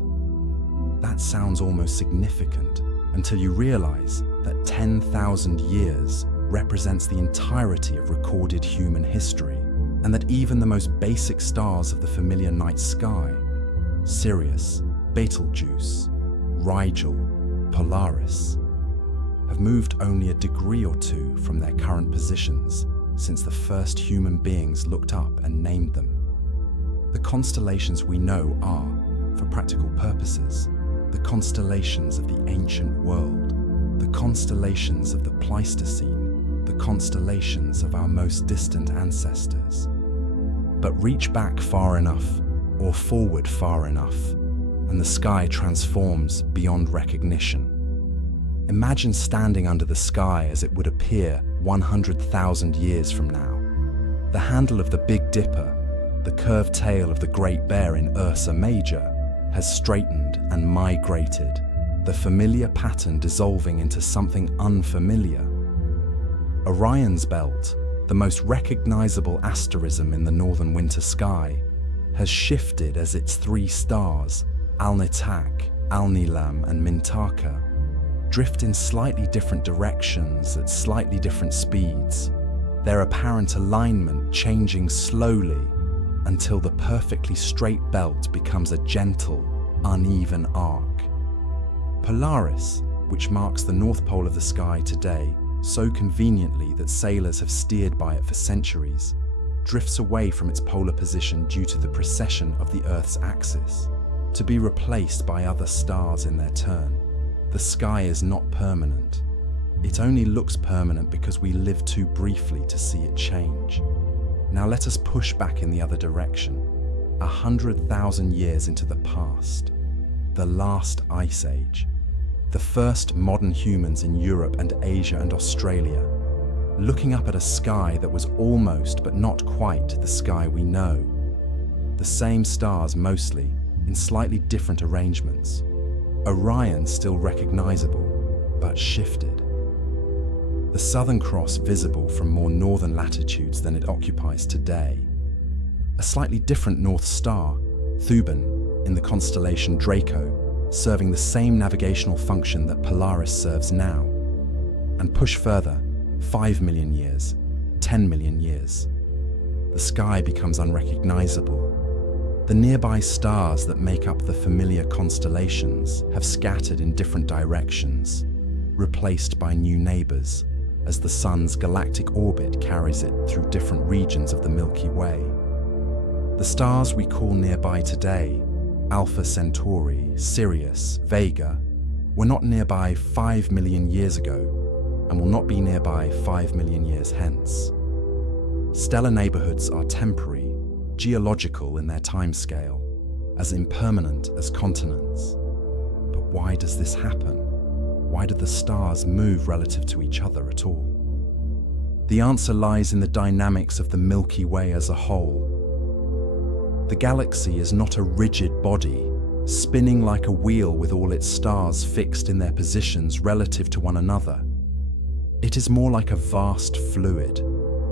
That sounds almost significant until you realize that 10,000 years represents the entirety of recorded human history, and that even the most basic stars of the familiar night sky, Sirius, Betelgeuse, Rigel, Polaris, have moved only a degree or two from their current positions since the first human beings looked up and named them. The constellations we know are, for practical purposes, the constellations of the ancient world, the constellations of the Pleistocene, the constellations of our most distant ancestors. But reach back far enough, or forward far enough, and the sky transforms beyond recognition. Imagine standing under the sky as it would appear 100,000 years from now. The handle of the Big Dipper, the curved tail of the Great Bear in Ursa Major, has straightened and migrated, the familiar pattern dissolving into something unfamiliar. Orion's belt, the most recognizable asterism in the northern winter sky, has shifted as its three stars, Alnitak, Alnilam, and Mintaka, drift in slightly different directions at slightly different speeds, their apparent alignment changing slowly until the perfectly straight belt becomes a gentle, uneven arc. Polaris, which marks the north pole of the sky today so conveniently that sailors have steered by it for centuries, drifts away from its polar position due to the precession of the Earth's axis, to be replaced by other stars in their turn. The sky is not permanent. It only looks permanent because we live too briefly to see it change. Now let us push back in the other direction, 100,000 years into the past, the last ice age, the first modern humans in Europe and Asia and Australia, looking up at a sky that was almost but not quite the sky we know. The same stars mostly, in slightly different arrangements. Orion still recognizable, but shifted. The Southern Cross visible from more northern latitudes than it occupies today. A slightly different North Star, Thuban, in the constellation Draco, serving the same navigational function that Polaris serves now. And push further, 5 million years, 10 million years. The sky becomes unrecognizable. The nearby stars that make up the familiar constellations have scattered in different directions, replaced by new neighbors, as the Sun's galactic orbit carries it through different regions of the Milky Way. The stars we call nearby today, Alpha Centauri, Sirius, Vega, were not nearby 5 million years ago and will not be nearby 5 million years hence. Stellar neighborhoods are temporary, geological in their timescale, as impermanent as continents. But why does this happen? Why do the stars move relative to each other at all? The answer lies in the dynamics of the Milky Way as a whole. The galaxy is not a rigid body, spinning like a wheel with all its stars fixed in their positions relative to one another. It is more like a vast fluid,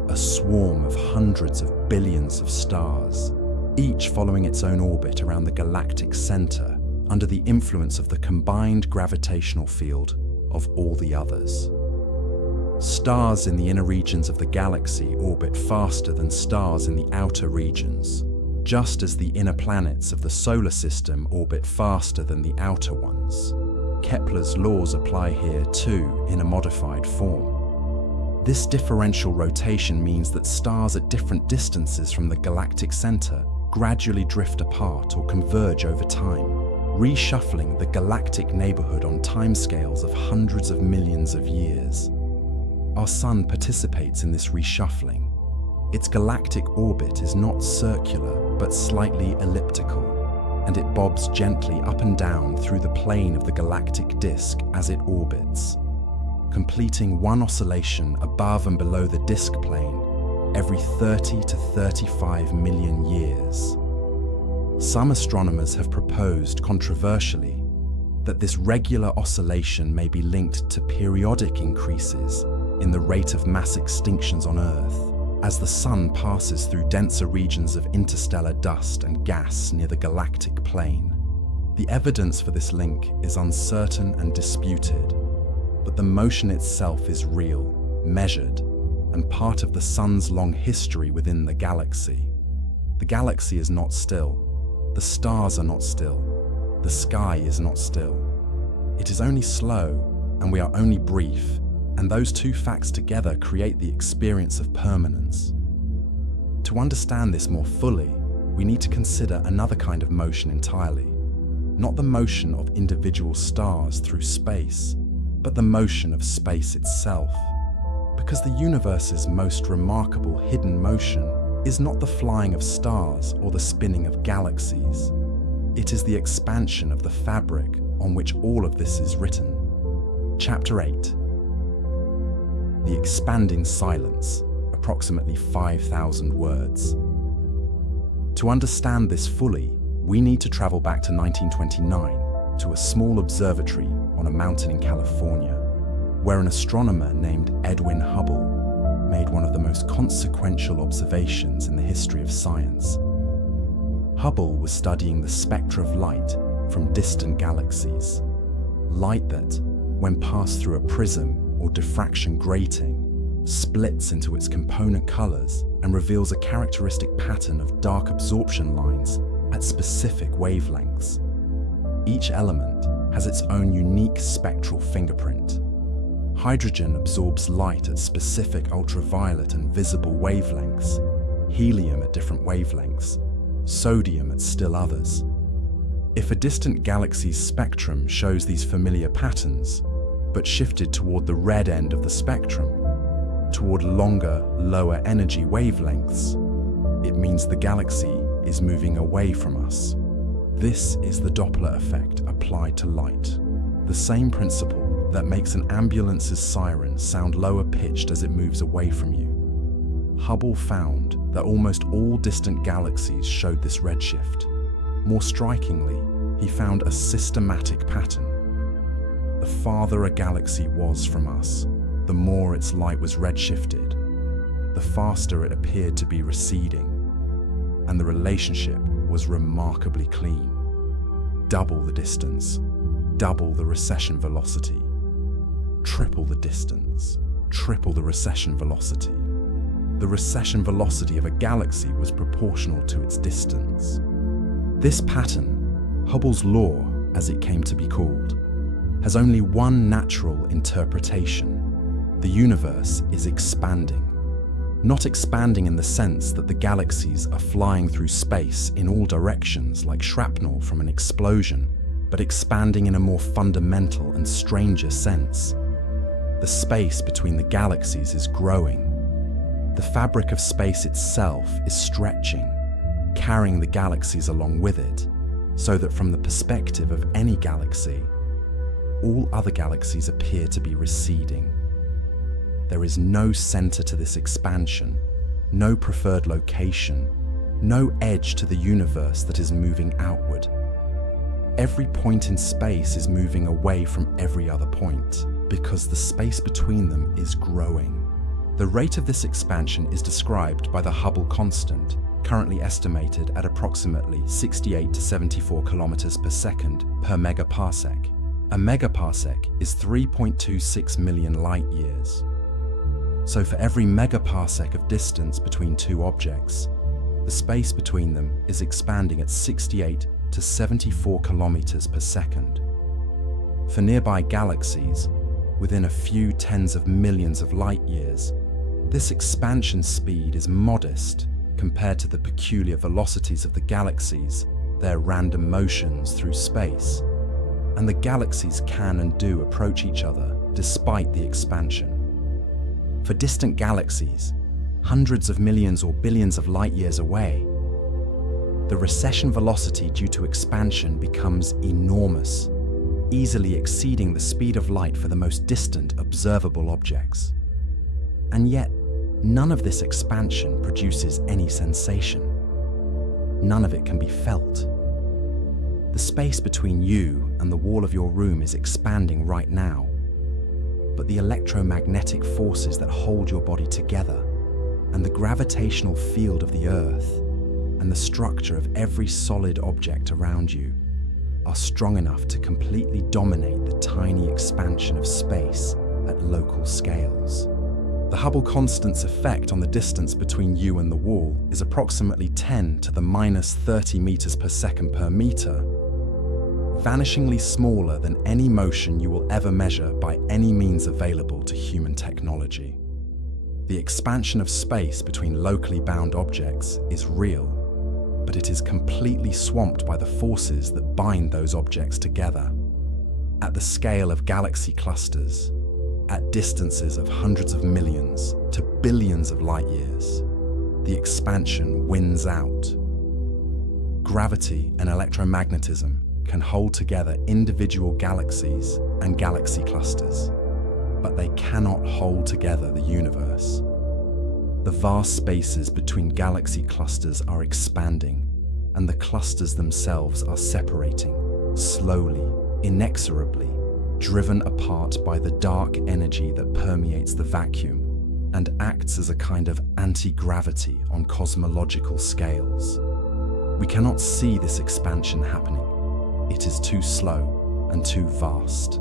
a swarm of hundreds of billions of stars, each following its own orbit around the galactic center under the influence of the combined gravitational field of all the others. Stars in the inner regions of the galaxy orbit faster than stars in the outer regions, just as the inner planets of the solar system orbit faster than the outer ones. Kepler's laws apply here too, in a modified form. This differential rotation means that stars at different distances from the galactic center gradually drift apart or converge over time, reshuffling the galactic neighborhood on timescales of hundreds of millions of years. Our Sun participates in this reshuffling. Its galactic orbit is not circular, but slightly elliptical, and it bobs gently up and down through the plane of the galactic disk as it orbits, completing one oscillation above and below the disk plane every 30 to 35 million years. Some astronomers have proposed, controversially, that this regular oscillation may be linked to periodic increases in the rate of mass extinctions on Earth, as the Sun passes through denser regions of interstellar dust and gas near the galactic plane. The evidence for this link is uncertain and disputed, but the motion itself is real, measured, and part of the Sun's long history within the galaxy. The galaxy is not still. The stars are not still. The sky is not still. It is only slow, and we are only brief, and those two facts together create the experience of permanence. To understand this more fully, we need to consider another kind of motion entirely. Not the motion of individual stars through space, but the motion of space itself. Because the universe's most remarkable hidden motion is not the flying of stars or the spinning of galaxies. It is the expansion of the fabric on which all of this is written. Chapter 8. The expanding silence, approximately 5,000 words. To understand this fully, we need to travel back to 1929 to a small observatory on a mountain in California, where an astronomer named Edwin Hubble made one of the most consequential observations in the history of science. Hubble was studying the spectra of light from distant galaxies, light that, when passed through a prism or diffraction grating, splits into its component colors and reveals a characteristic pattern of dark absorption lines at specific wavelengths. Each element has its own unique spectral fingerprint. Hydrogen absorbs light at specific ultraviolet and visible wavelengths, helium at different wavelengths, sodium at still others. If a distant galaxy's spectrum shows these familiar patterns, but shifted toward the red end of the spectrum, toward longer, lower energy wavelengths, it means the galaxy is moving away from us. This is the Doppler effect applied to light, the same principle that makes an ambulance's siren sound lower pitched as it moves away from you. Hubble found that almost all distant galaxies showed this redshift. More strikingly, he found a systematic pattern. The farther a galaxy was from us, the more its light was redshifted, the faster it appeared to be receding, and the relationship was remarkably clean. Double the distance, double the recession velocity. Triple the distance, triple the recession velocity. The recession velocity of a galaxy was proportional to its distance. This pattern, Hubble's law, as it came to be called, has only one natural interpretation. The universe is expanding. Not expanding in the sense that the galaxies are flying through space in all directions like shrapnel from an explosion, but expanding in a more fundamental and stranger sense. The space between the galaxies is growing. The fabric of space itself is stretching, carrying the galaxies along with it, so that from the perspective of any galaxy, all other galaxies appear to be receding. There is no center to this expansion, no preferred location, no edge to the universe that is moving outward. Every point in space is moving away from every other point, because the space between them is growing. The rate of this expansion is described by the Hubble constant, currently estimated at approximately 68 to 74 kilometers per second per megaparsec. A megaparsec is 3.26 million light years. So for every megaparsec of distance between two objects, the space between them is expanding at 68 to 74 kilometers per second. For nearby galaxies, within a few tens of millions of light years, this expansion speed is modest compared to the peculiar velocities of the galaxies, their random motions through space. And the galaxies can and do approach each other despite the expansion. For distant galaxies, hundreds of millions or billions of light years away, the recession velocity due to expansion becomes enormous, easily exceeding the speed of light for the most distant observable objects. And yet, none of this expansion produces any sensation. None of it can be felt. The space between you and the wall of your room is expanding right now, but the electromagnetic forces that hold your body together, and the gravitational field of the Earth, and the structure of every solid object around you are strong enough to completely dominate the tiny expansion of space at local scales. The Hubble constant's effect on the distance between you and the wall is approximately 10 to the minus 30 meters per second per meter, vanishingly smaller than any motion you will ever measure by any means available to human technology. The expansion of space between locally bound objects is real, but it is completely swamped by the forces that bind those objects together. At the scale of galaxy clusters, at distances of hundreds of millions to billions of light years, the expansion wins out. Gravity and electromagnetism can hold together individual galaxies and galaxy clusters, but they cannot hold together the universe. The vast spaces between galaxy clusters are expanding, and the clusters themselves are separating, slowly, inexorably, driven apart by the dark energy that permeates the vacuum and acts as a kind of anti-gravity on cosmological scales. We cannot see this expansion happening. It is too slow and too vast.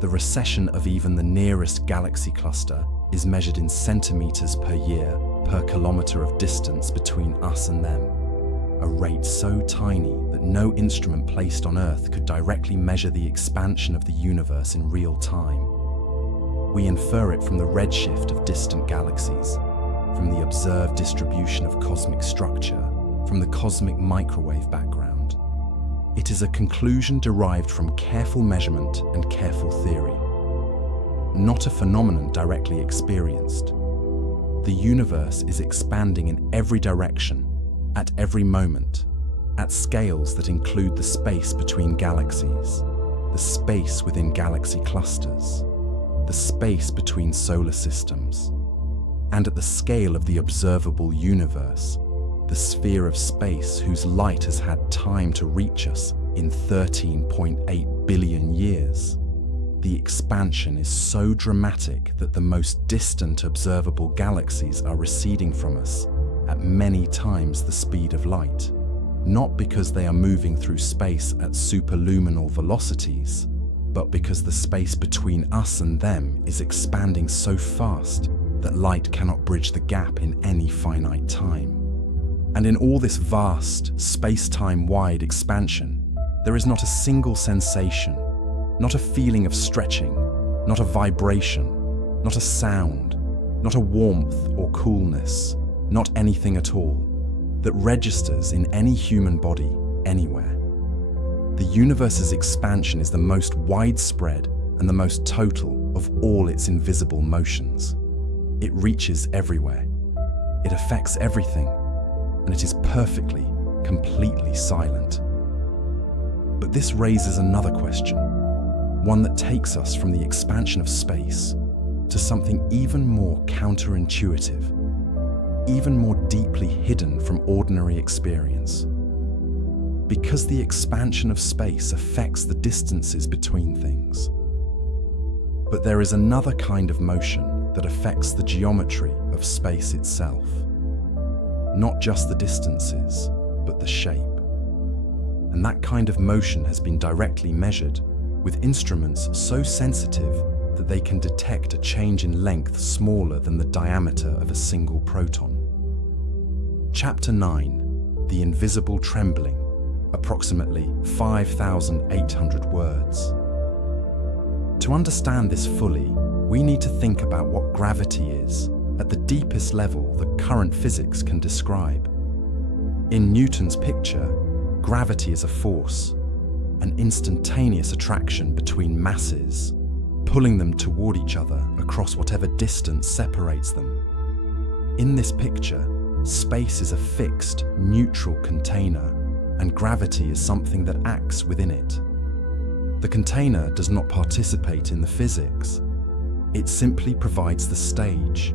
The recession of even the nearest galaxy cluster is measured in centimeters per year per kilometer of distance between us and them, a rate so tiny that no instrument placed on Earth could directly measure the expansion of the universe in real time. We infer it from the redshift of distant galaxies, from the observed distribution of cosmic structure, from the cosmic microwave background. It is a conclusion derived from careful measurement and careful theory, not a phenomenon directly experienced. The universe is expanding in every direction, at every moment, at scales that include the space between galaxies, the space within galaxy clusters, the space between solar systems, and at the scale of the observable universe, the sphere of space whose light has had time to reach us in 13.8 billion years. The expansion is so dramatic that the most distant observable galaxies are receding from us at many times the speed of light, not because they are moving through space at superluminal velocities, but because the space between us and them is expanding so fast that light cannot bridge the gap in any finite time. And in all this vast, space-time-wide expansion, there is not a single sensation, not a feeling of stretching, not a vibration, not a sound, not a warmth or coolness, not anything at all, that registers in any human body anywhere. The universe's expansion is the most widespread and the most total of all its invisible motions. It reaches everywhere. It affects everything, and it is perfectly, completely silent. But this raises another question, one that takes us from the expansion of space to something even more counterintuitive, even more deeply hidden from ordinary experience. Because the expansion of space affects the distances between things. But there is another kind of motion that affects the geometry of space itself. Not just the distances, but the shape. And that kind of motion has been directly measured with instruments so sensitive that they can detect a change in length smaller than the diameter of a single proton. Chapter 9, The Invisible Trembling, approximately 5,800 words. To understand this fully, we need to think about what gravity is at the deepest level that current physics can describe. In Newton's picture, gravity is a force, an instantaneous attraction between masses, pulling them toward each other across whatever distance separates them. In this picture, space is a fixed, neutral container, and gravity is something that acts within it. The container does not participate in the physics. It simply provides the stage.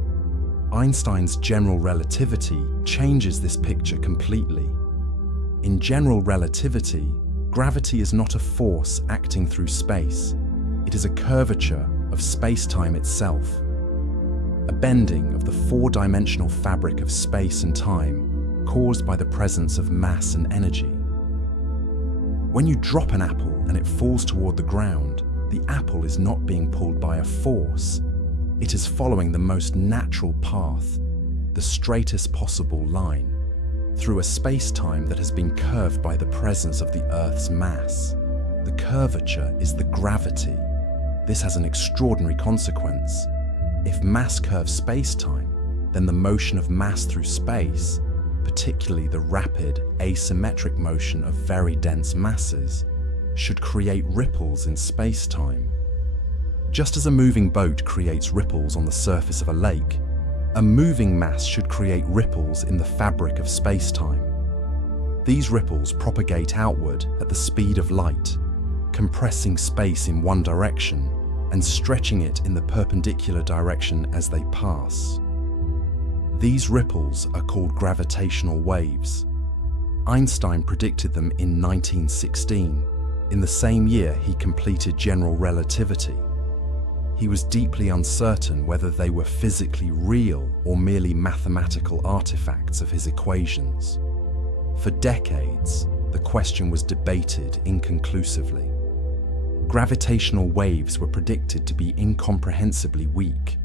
Einstein's general relativity changes this picture completely. In general relativity, gravity is not a force acting through space. It is a curvature of space-time itself, a bending of the four-dimensional fabric of space and time caused by the presence of mass and energy. When you drop an apple and it falls toward the ground, the apple is not being pulled by a force. It is following the most natural path, the straightest possible line, through a space-time that has been curved by the presence of the Earth's mass. The curvature is the gravity. This has an extraordinary consequence. If mass curves space-time, then the motion of mass through space, particularly the rapid, asymmetric motion of very dense masses, should create ripples in space-time. Just as a moving boat creates ripples on the surface of a lake, a moving mass should create ripples in the fabric of space-time. These ripples propagate outward at the speed of light, compressing space in one direction and stretching it in the perpendicular direction as they pass. These ripples are called gravitational waves. Einstein predicted them in 1916, in the same year he completed general relativity. He was deeply uncertain whether they were physically real or merely mathematical artifacts of his equations. For decades, the question was debated inconclusively. Gravitational waves were predicted to be incomprehensibly weak.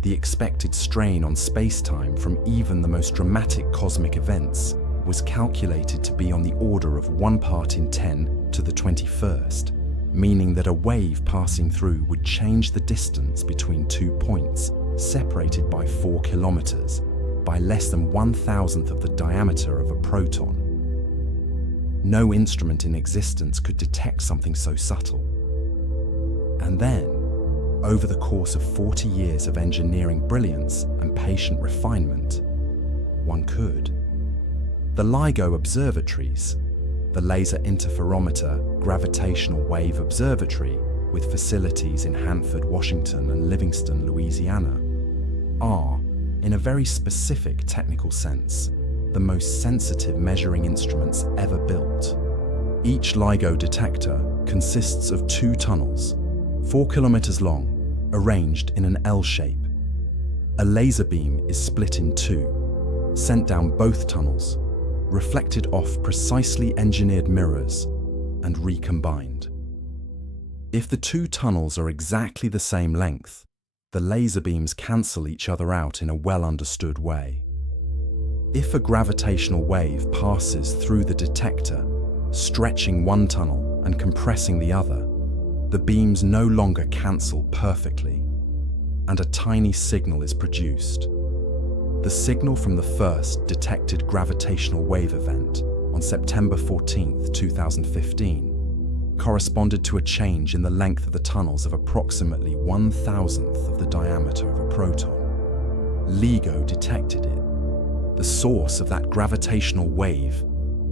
The expected strain on space-time from even the most dramatic cosmic events was calculated to be on the order of 1 part in 10 to the 21st, meaning that a wave passing through would change the distance between 2 points separated by 4 kilometers by less than 1,000th of the diameter of a proton. No instrument in existence could detect something so subtle. And then, over the course of 40 years of engineering brilliance and patient refinement, one could. The LIGO observatories, the Laser Interferometer Gravitational Wave Observatory, with facilities in Hanford, Washington and Livingston, Louisiana, are, in a very specific technical sense, the most sensitive measuring instruments ever built. Each LIGO detector consists of 2 tunnels, 4 kilometers long, arranged in an L shape. A laser beam is split in 2, sent down both tunnels, reflected off precisely engineered mirrors, and recombined. If the 2 tunnels are exactly the same length, the laser beams cancel each other out in a well-understood way. If a gravitational wave passes through the detector, stretching one tunnel and compressing the other, the beams no longer cancel perfectly, and a tiny signal is produced. The signal from the first detected gravitational wave event on September 14, 2015, corresponded to a change in the length of the tunnels of approximately 1,000th of the diameter of a proton. LIGO detected it. The source of that gravitational wave,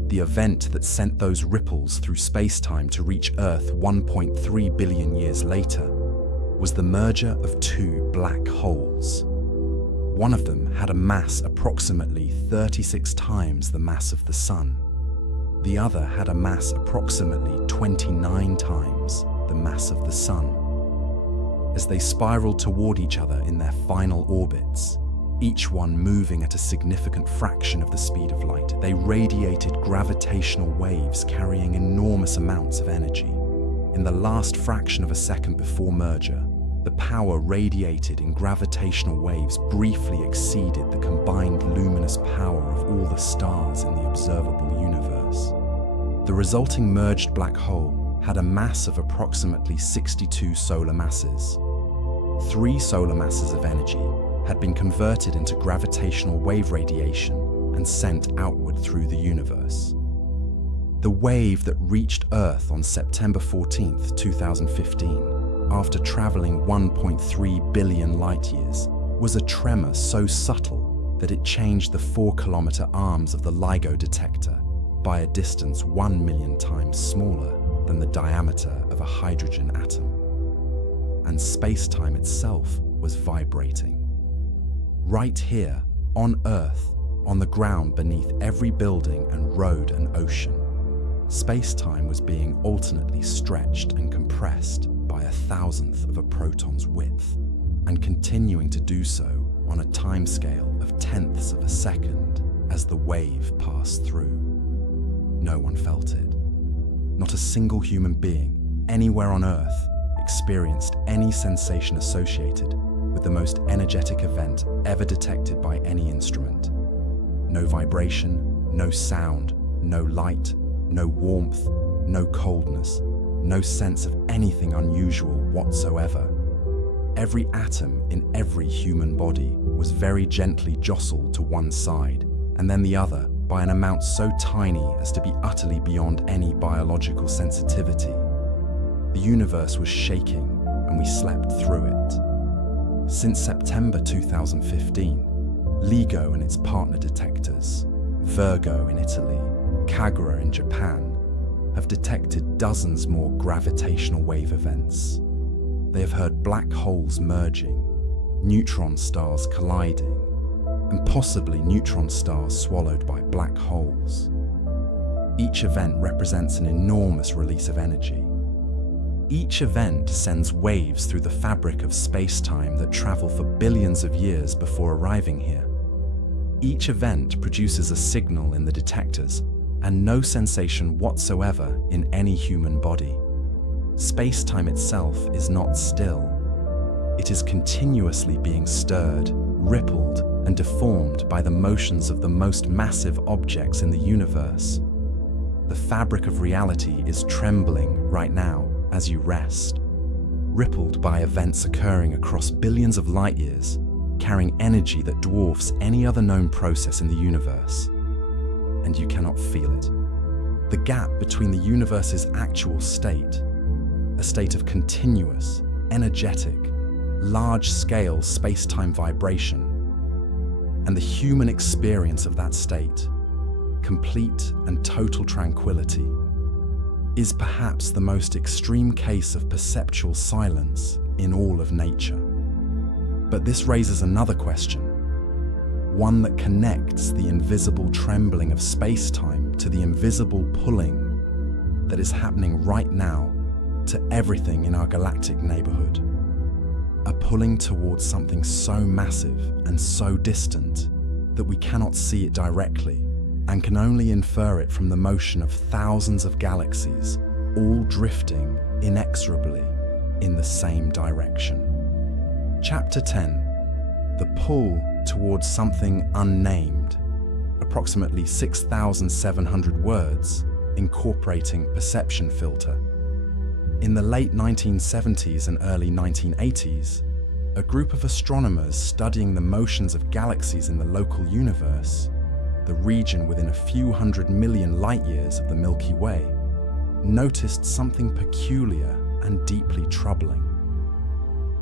the event that sent those ripples through space-time to reach Earth 1.3 billion years later, was the merger of two black holes. One of them had a mass approximately 36 times the mass of the Sun. The other had a mass approximately 29 times the mass of the Sun. As they spiraled toward each other in their final orbits, each one moving at a significant fraction of the speed of light, they radiated gravitational waves carrying enormous amounts of energy. In the last fraction of a second before merger, the power radiated in gravitational waves briefly exceeded the combined luminous power of all the stars in the observable universe. The resulting merged black hole had a mass of approximately 62 solar masses. 3 solar masses of energy had been converted into gravitational wave radiation and sent outward through the universe. The wave that reached Earth on September 14, 2015, after traveling 1.3 billion light-years, was a tremor so subtle that it changed the 4-kilometer arms of the LIGO detector by a distance 1 million times smaller than the diameter of a hydrogen atom. And space-time itself was vibrating. Right here, on Earth, on the ground beneath every building and road and ocean, space-time was being alternately stretched and compressed by 1,000th of a proton's width, and continuing to do so on a timescale of tenths of a second as the wave passed through. No one felt it. Not a single human being anywhere on Earth experienced any sensation associated with the most energetic event ever detected by any instrument. No vibration, no sound, no light, no warmth, no coldness, no sense of anything unusual whatsoever. Every atom in every human body was very gently jostled to one side and then the other by an amount so tiny as to be utterly beyond any biological sensitivity. The universe was shaking and we slept through it. Since September 2015, LIGO and its partner detectors, Virgo in Italy, Kagura in Japan, have detected dozens more gravitational wave events. They have heard black holes merging, neutron stars colliding, and possibly neutron stars swallowed by black holes. Each event represents an enormous release of energy. Each event sends waves through the fabric of space-time that travel for billions of years before arriving here. Each event produces a signal in the detectors and no sensation whatsoever in any human body. Space-time itself is not still. It is continuously being stirred, rippled, and deformed by the motions of the most massive objects in the universe. The fabric of reality is trembling right now as you rest, rippled by events occurring across billions of light years, carrying energy that dwarfs any other known process in the universe. And you cannot feel it. The gap between the universe's actual state, a state of continuous, energetic, large-scale space-time vibration, and the human experience of that state, complete and total tranquility, is perhaps the most extreme case of perceptual silence in all of nature. But this raises another question, one that connects the invisible trembling of space-time to the invisible pulling that is happening right now to everything in our galactic neighborhood. A pulling towards something so massive and so distant that we cannot see it directly and can only infer it from the motion of thousands of galaxies, all drifting inexorably in the same direction. Chapter 10. The pull towards something unnamed, approximately 6,700 words, incorporating perception filter. In the late 1970s and early 1980s, a group of astronomers studying the motions of galaxies in the local universe, the region within a few hundred million light-years of the Milky Way, noticed something peculiar and deeply troubling.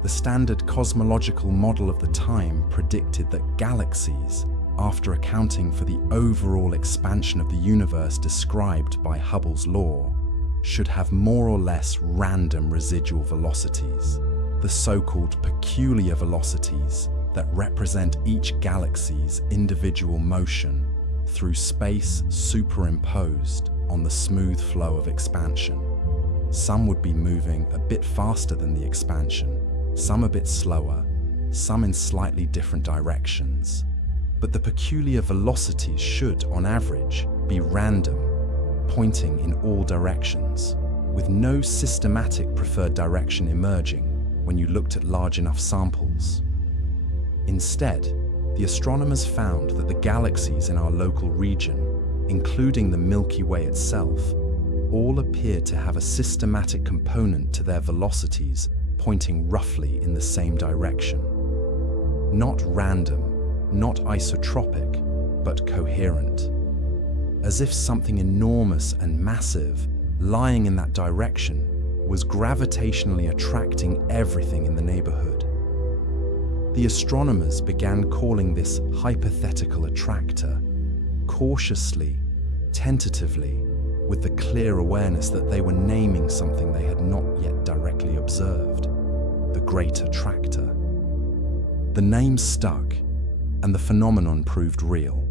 The standard cosmological model of the time predicted that galaxies, after accounting for the overall expansion of the universe described by Hubble's law, should have more or less random residual velocities, the so-called peculiar velocities that represent each galaxy's individual motion through space superimposed on the smooth flow of expansion. Some would be moving a bit faster than the expansion, some a bit slower, some in slightly different directions. But the peculiar velocities should, on average, be random, pointing in all directions, with no systematic preferred direction emerging when you looked at large enough samples. Instead, the astronomers found that the galaxies in our local region, including the Milky Way itself, all appeared to have a systematic component to their velocities pointing roughly in the same direction. Not random, not isotropic, but coherent. As if something enormous and massive, lying in that direction, was gravitationally attracting everything in the neighborhood. The astronomers began calling this hypothetical attractor, cautiously, tentatively, with the clear awareness that they were naming something they had not yet directly observed, the Great Attractor. The name stuck, and the phenomenon proved real.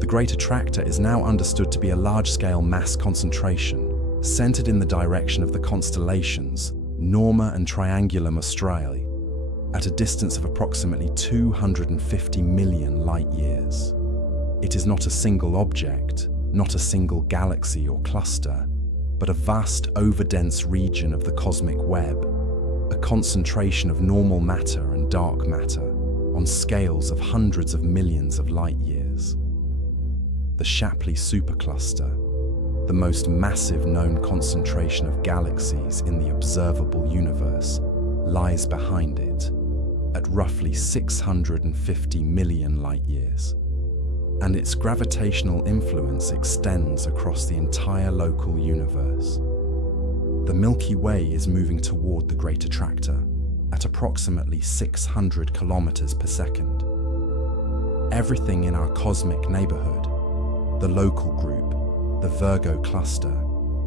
The Great Attractor is now understood to be a large-scale mass concentration, centered in the direction of the constellations Norma and Triangulum Australe, at a distance of approximately 250 million light-years. It is not a single object, not a single galaxy or cluster, but a vast overdense region of the cosmic web, a concentration of normal matter and dark matter on scales of hundreds of millions of light-years. The Shapley supercluster, the most massive known concentration of galaxies in the observable universe, lies behind it, at roughly 650 million light-years. And its gravitational influence extends across the entire local universe. The Milky Way is moving toward the Great Attractor at approximately 600 kilometers per second. Everything in our cosmic neighborhood, the local group, the Virgo cluster,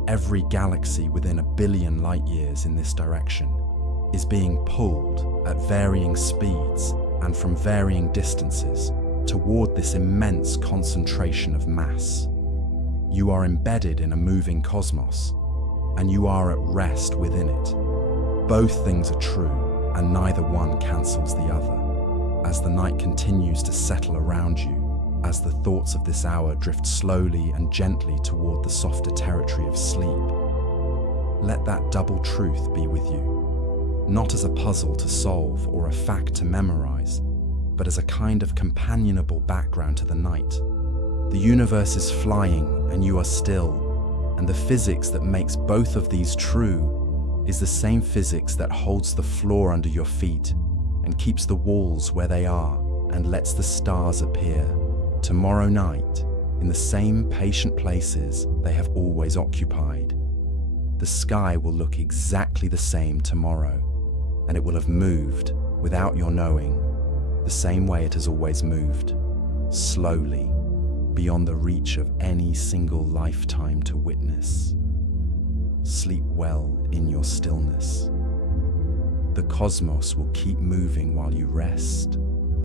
every galaxy within a billion light-years in this direction, is being pulled at varying speeds and from varying distances toward this immense concentration of mass. You are embedded in a moving cosmos, and you are at rest within it. Both things are true, and neither one cancels the other. As the night continues to settle around you, as the thoughts of this hour drift slowly and gently toward the softer territory of sleep, let that double truth be with you, not as a puzzle to solve or a fact to memorize, but as a kind of companionable background to the night. The universe is flying and you are still, and the physics that makes both of these true is the same physics that holds the floor under your feet and keeps the walls where they are and lets the stars appear tomorrow night in the same patient places they have always occupied. The sky will look exactly the same tomorrow, and it will have moved, without your knowing, the same way it has always moved, slowly, beyond the reach of any single lifetime to witness. Sleep well in your stillness. The cosmos will keep moving while you rest,